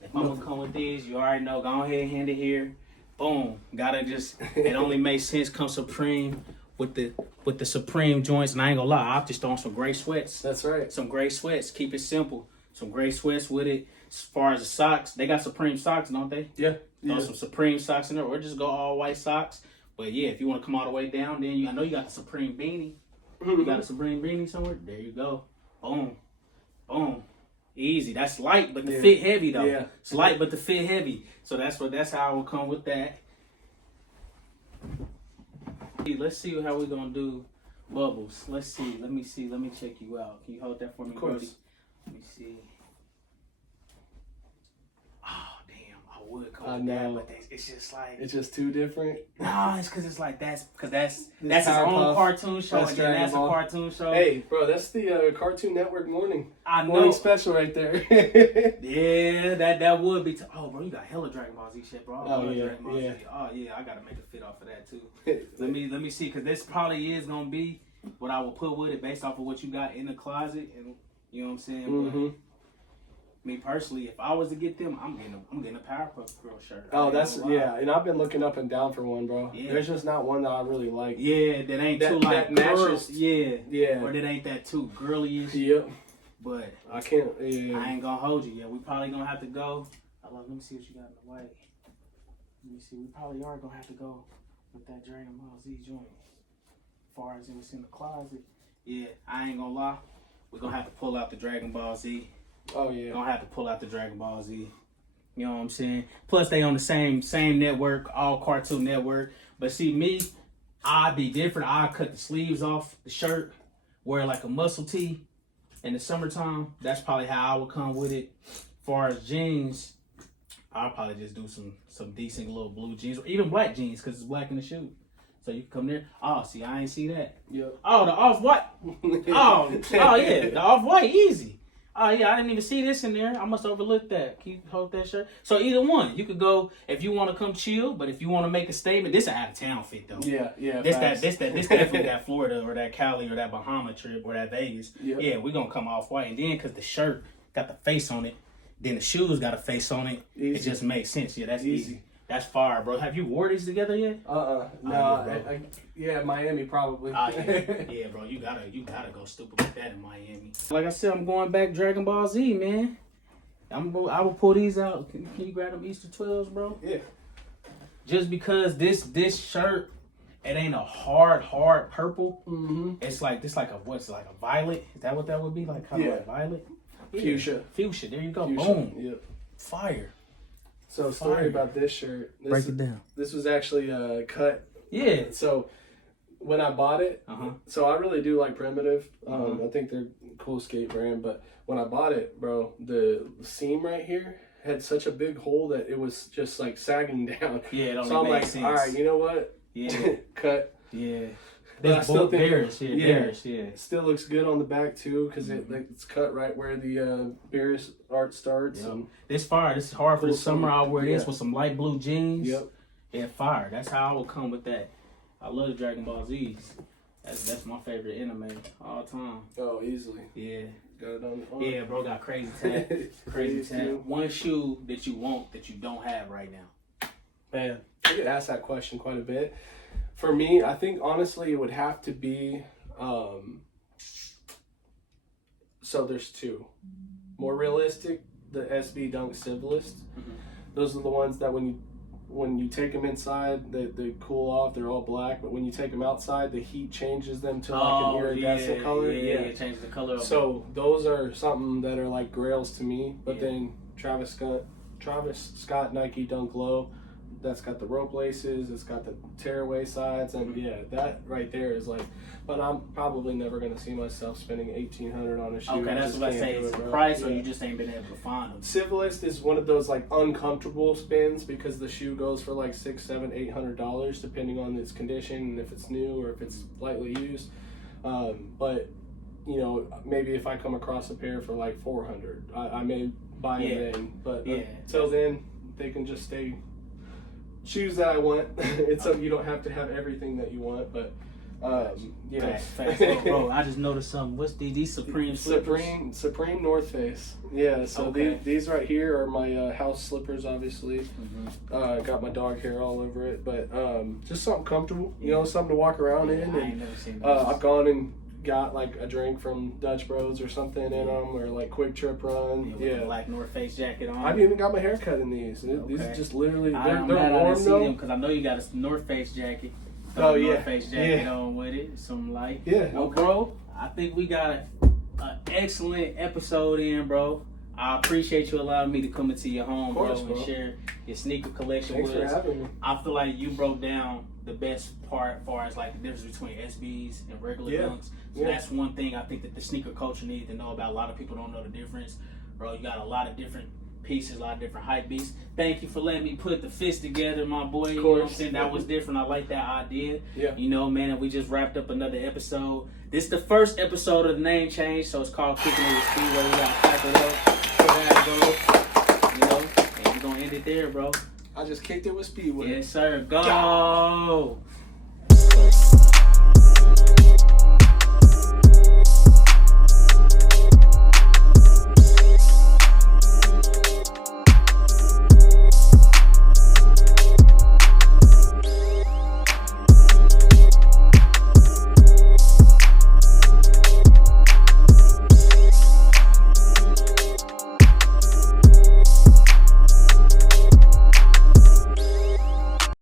If I'm going to come with these, you already know, go ahead, hand it here. Boom. Gotta just, it only makes sense come Supreme with the Supreme joints. And I ain't going to lie, I'll just throw on some gray sweats. That's right. Some gray sweats. Keep it simple. Some gray sweats with it. As far as the socks, they got Supreme socks, don't they? Yeah. Throw some Supreme socks in there, or just go all white socks. But yeah, if you want to come all the way down, then I know you got the Supreme beanie. You got a Supreme beanie somewhere? There you go. Boom. Boom. Easy. That's light, but the fit heavy though. Yeah. It's light, but the fit heavy. So that's how I will come with that. Let's see how we're gonna do bubbles. Let's see. Let me see. Let me check you out. Can you hold that for me, Of course. Brody? Let me see. Oh damn, I would go I with that, know. but it's just like It's just too different. no, it's because it's like that's his Powerpuff, own cartoon show, that's and then that's a Dragon Ball. cartoon show. Hey, bro, that's the Cartoon Network morning I know. special right there. Yeah, that would be. Oh, bro, you got hella Dragon Ball Z shit, bro. I Oh, love yeah, Dragon Ball yeah. Z. Oh yeah, I gotta make a fit off of that too. Let me see, because this probably is gonna be what I will put with it based off of what you got in the closet, and you know what I'm saying. Mm-hmm. Me personally, if I was to get them, I'm getting a Powerpuff Girl shirt. Oh, that's and I've been looking up and down for one, bro. Yeah. There's just not one that I really like. Yeah, that ain't too like that matches. Yeah, or that ain't that too girly-ish. Yep. But I can't. Yeah. I ain't gonna hold you. Yeah, we probably gonna have to go. Let me see what you got in the white. Let me see. We probably are gonna have to go with that Dragon Ball Z joint. As far as it was in the closet. Yeah, I ain't gonna lie. We're gonna have to pull out the Dragon Ball Z. Oh yeah. Gonna have to pull out the Dragon Ball Z. You know what I'm saying? Plus they on the same network, all Cartoon Network. But see me, I'd be different. I'd cut the sleeves off the shirt, wear like a muscle tee in the summertime. That's probably how I would come with it. As far as jeans, I'll probably just do some decent little blue jeans or even black jeans because it's black in the shoe. So you can come there. Oh, see, I ain't see that. Yep. Oh, the off-white. oh, yeah, the off-white, easy. Oh, yeah, I didn't even see this in there. I must have overlooked that. Can you hold that shirt? So either one. You could go if you want to come chill, but if you want to make a statement, this an out-of-town fit, though. Yeah. This definitely that Florida or that Cali or that Bahama trip or that Vegas. Yep. Yeah, we're going to come off-white. And then because the shirt got the face on it, then the shoes got a face on it, Easy. it just makes sense. Yeah, that's easy. That's fire, bro. Have you wore these together yet? No. Yeah, Miami probably. Yeah, bro. You gotta go stupid with that in Miami. Like I said, I'm going back Dragon Ball Z, man. I will pull these out. Can you grab them Easter 12s, bro? Yeah. Just because this shirt, it ain't a hard purple. Mm-hmm. It's like a violet. Is that what that would be? Like kind of like violet? Yeah. Fuchsia. There you go. Fuchsia. Boom. Yep. Fire. So story about this shirt. Break it down. This was actually cut. Yeah. So when I bought it, so I really do like Primitive. I think they're a cool skate brand. But when I bought it, bro, the seam right here had such a big hole that it was just like sagging down. Yeah, it only so I'm makes like, sense. all right, you know what? Yeah. Cut. Yeah. But I still think Bearish. Yeah. It still looks good on the back too because it's cut right where the Beerus art starts. Yep. And this fire. This is hard for the summer. I'll wear this Yeah. with some light blue jeans. Yep. Yeah, fire. That's how I will come with that. I love the Dragon Ball Zs. That's my favorite anime all time. Oh, easily. Yeah. Got it on. Yeah, bro, got crazy tat. Crazy tat. One shoe that you want that you don't have right now. Man, I get asked that question quite a bit. For me, I think honestly it would have to be. So there's two. More realistic, the SB Dunk Civilist. Those are the ones that when you take them inside, they cool off. They're all black, but when you take them outside, the heat changes them to like an iridescent color. Yeah, it changes the color. So those are something that are like grails to me. But then Travis Scott Nike Dunk Low. That's got the rope laces, it's got the tearaway sides, and that right there is like, but I'm probably never going to see myself spending $1,800 on a shoe. Okay, that's what I say. It's the price, or you just ain't been able to find them. Civilist is one of those like uncomfortable spins because the shoe goes for like $600, $700, $800 depending on its condition and if it's new or if it's lightly used. But you know, maybe if I come across a pair for like $400, I may buy it then. But until then, they can just stay. Shoes that I want. It's so you don't have to have everything that you want, but Facts. Bro, I just noticed something. What's these Supreme slippers? Supreme North Face. Yeah, so these right here are my house slippers, obviously. Got my dog hair all over it, but just something comfortable, you know, something to walk around in. I ain't never seen those. I've gone and got like a drink from Dutch Bros or something in them, or like Quick Trip Run. With the black North Face jacket on. I've even got my hair cut in these. These are just literally they're warm though. Because I know you got a North Face jacket. North Face jacket on with it, some light. Yeah. Well, bro, I think we got an excellent episode in, bro. I appreciate you allowing me to come into your home, bro, and share your sneaker collection with us. Thanks for having me. I feel like you broke down the best part as far as like the difference between SBs and regular dunks. So that's one thing I think that the sneaker culture needs to know about. A lot of people don't know the difference. Bro, you got a lot of different pieces, a lot of different hype beats. Thank you for letting me put the fist together, my boy. You know what I'm saying? That was different. I like that idea. Yeah. You know, man, and we just wrapped up another episode. This is the first episode of the name change, so it's called Kicking It with Spdway. We gotta pack it up. You know, and we're gonna end it there, bro. I just kicked it with Speedway. Yes, sir. Go.